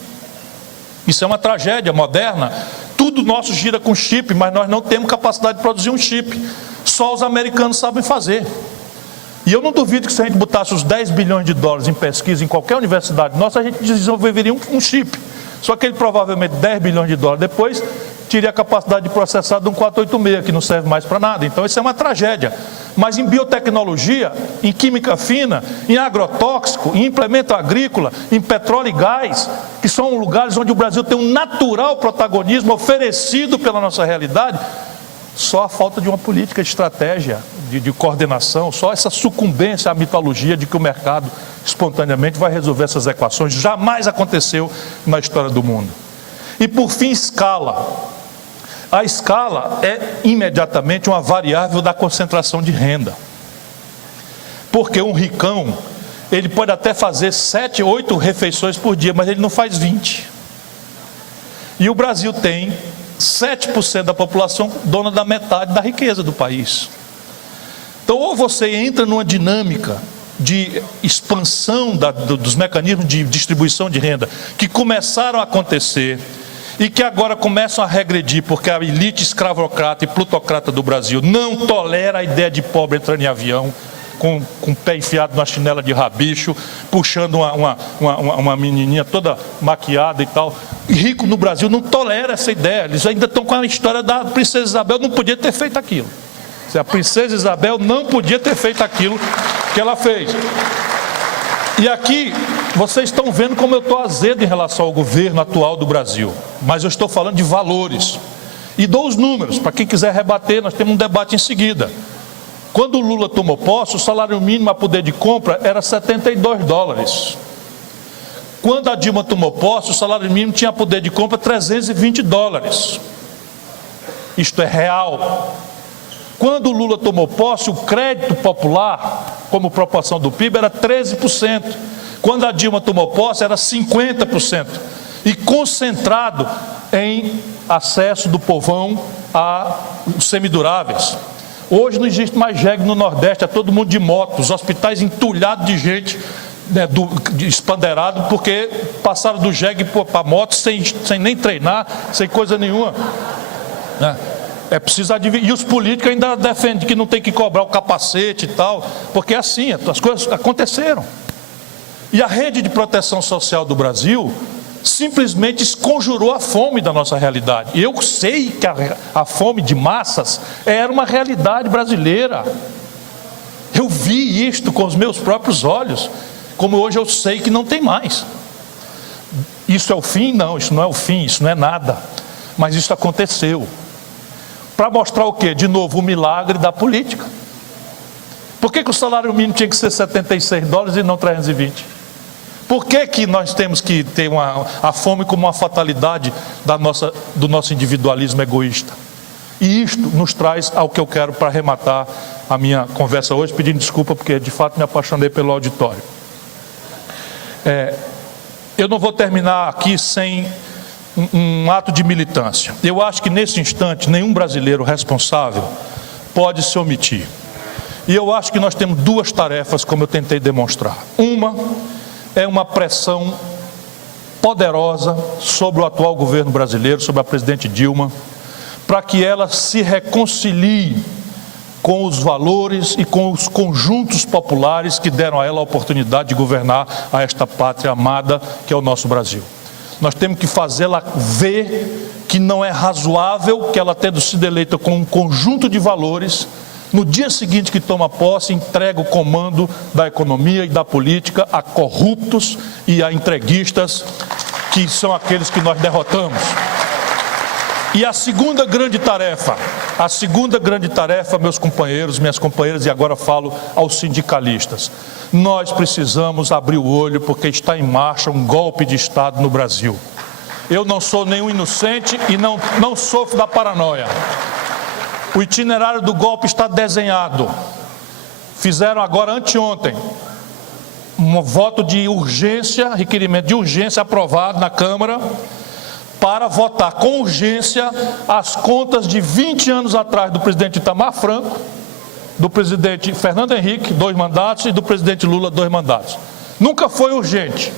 Isso é uma tragédia moderna. Tudo nosso gira com chip, mas nós não temos capacidade de produzir um chip. Só os americanos sabem fazer. E eu não duvido que se a gente botasse os 10 bilhões de dólares em pesquisa em qualquer universidade nossa, a gente desenvolveria um chip. Só que ele provavelmente 10 bilhões de dólares depois teria a capacidade de processar de um 486, que não serve mais para nada. Então isso é uma tragédia. Mas em biotecnologia, em química fina, em agrotóxico, em implemento agrícola, em petróleo e gás, que são lugares onde o Brasil tem um natural protagonismo oferecido pela nossa realidade, só a falta de uma política de estratégia, de coordenação, só essa sucumbência à mitologia de que o mercado espontaneamente vai resolver essas equações, jamais aconteceu na história do mundo. E por fim, escala. A escala é imediatamente uma variável da concentração de renda. Porque um ricão, ele pode até fazer 7, 8 refeições por dia, mas ele não faz 20. E o Brasil tem 7% da população dona da metade da riqueza do país. Então, ou você entra numa dinâmica de expansão dos mecanismos de distribuição de renda que começaram a acontecer e que agora começam a regredir, porque a elite escravocrata e plutocrata do Brasil não tolera a ideia de pobre entrando em avião com o pé enfiado na chinela de rabicho, puxando uma menininha toda maquiada e tal. E rico no Brasil não tolera essa ideia. Eles ainda estão com a história da princesa Isabel, não podia ter feito aquilo. A princesa Isabel não podia ter feito aquilo que ela fez. E aqui Vocês estão vendo como eu estou azedo em relação ao governo atual do Brasil, mas eu estou falando de valores. E dou os números, para quem quiser rebater, nós temos um debate em seguida. Quando o Lula tomou posse, o salário mínimo a poder de compra era 72 dólares. Quando a Dilma tomou posse, o salário mínimo tinha poder de compra 320 dólares. Isto é real. Quando o Lula tomou posse, o crédito popular, como proporção do PIB, era 13%. Quando a Dilma tomou posse, era 50%. E concentrado em acesso do povão a semiduráveis. Hoje não existe mais jegue no Nordeste, é todo mundo de moto, os hospitais entulhados de gente, né, espanderado, porque passaram do jegue para moto sem nem treinar, sem coisa nenhuma. Né? É preciso admitir. E os políticos ainda defendem que não tem que cobrar o capacete e tal, porque é assim, as coisas aconteceram. E a rede de proteção social do Brasil simplesmente esconjurou a fome da nossa realidade. E eu sei que a fome de massas era uma realidade brasileira. Eu vi isto com os meus próprios olhos, como hoje eu sei que não tem mais. Isso é o fim? Não, isso não é o fim, isso não é nada. Mas isso aconteceu. Para mostrar o quê? De novo, o milagre da política. Por que o salário mínimo tinha que ser 76 dólares e não 320? Por que nós temos que ter a fome como uma fatalidade do nosso individualismo egoísta? E isto nos traz ao que eu quero para arrematar a minha conversa hoje, pedindo desculpa porque de fato me apaixonei pelo auditório. Eu não vou terminar aqui sem um ato de militância. Eu acho que nesse instante nenhum brasileiro responsável pode se omitir. E eu acho que nós temos duas tarefas, como eu tentei demonstrar. Uma é uma pressão poderosa sobre o atual governo brasileiro, sobre a presidente Dilma, para que ela se reconcilie com os valores e com os conjuntos populares que deram a ela a oportunidade de governar a esta pátria amada que é o nosso Brasil. Nós temos que fazê-la ver que não é razoável que ela, tendo sido eleita com um conjunto de valores, no dia seguinte que toma posse, entrega o comando da economia e da política a corruptos e a entreguistas, que são aqueles que nós derrotamos. E a segunda grande tarefa, meus companheiros, minhas companheiras, e agora falo aos sindicalistas, nós precisamos abrir o olho porque está em marcha um golpe de Estado no Brasil. Eu não sou nenhum inocente e não sofro da paranoia. O itinerário do golpe está desenhado. Fizeram agora, anteontem, um voto de urgência, requerimento de urgência aprovado na Câmara, para votar com urgência as contas de 20 anos atrás do presidente Itamar Franco, do presidente Fernando Henrique, 2 mandatos, e do presidente Lula, 2 mandatos. Nunca foi urgente.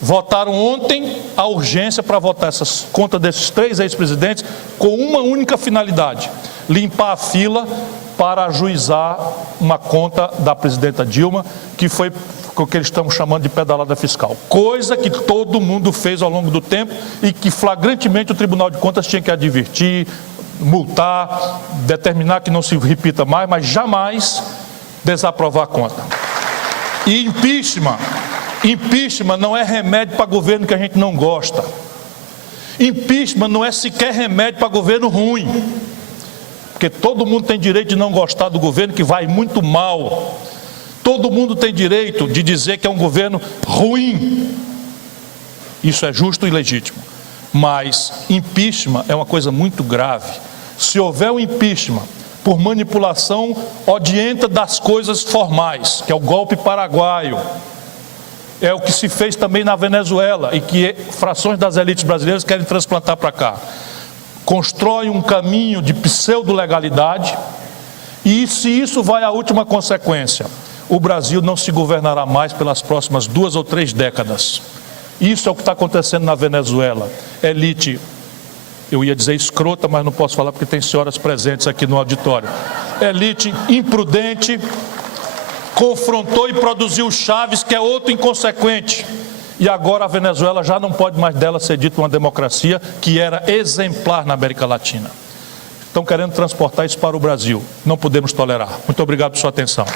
Votaram ontem a urgência para votar essas contas desses 3 ex-presidentes com uma única finalidade: limpar a fila para ajuizar uma conta da presidenta Dilma, que foi o que eles estão chamando de pedalada fiscal. Coisa que todo mundo fez ao longo do tempo e que flagrantemente o Tribunal de Contas tinha que advertir, multar, determinar que não se repita mais, mas jamais desaprovar a conta. E impeachment não é remédio para governo que a gente não gosta. Impeachment não é sequer remédio para governo ruim, porque todo mundo tem direito de não gostar do governo que vai muito mal. Todo mundo tem direito de dizer que é um governo ruim. Isso é justo e legítimo. Mas impeachment é uma coisa muito grave. Se houver um impeachment por manipulação odienta das coisas formais, que é o golpe paraguaio, é o que se fez também na Venezuela e que frações das elites brasileiras querem transplantar para cá. Constrói um caminho de pseudo-legalidade e, se isso vai à última consequência, o Brasil não se governará mais pelas próximas 2 ou 3 décadas. Isso é o que está acontecendo na Venezuela. Elite, eu ia dizer escrota, mas não posso falar porque tem senhoras presentes aqui no auditório. Elite imprudente, confrontou e produziu Chaves, que é outro inconsequente. E agora a Venezuela já não pode mais dela ser dita uma democracia que era exemplar na América Latina. Estão querendo transportar isso para o Brasil. Não podemos tolerar. Muito obrigado por sua atenção.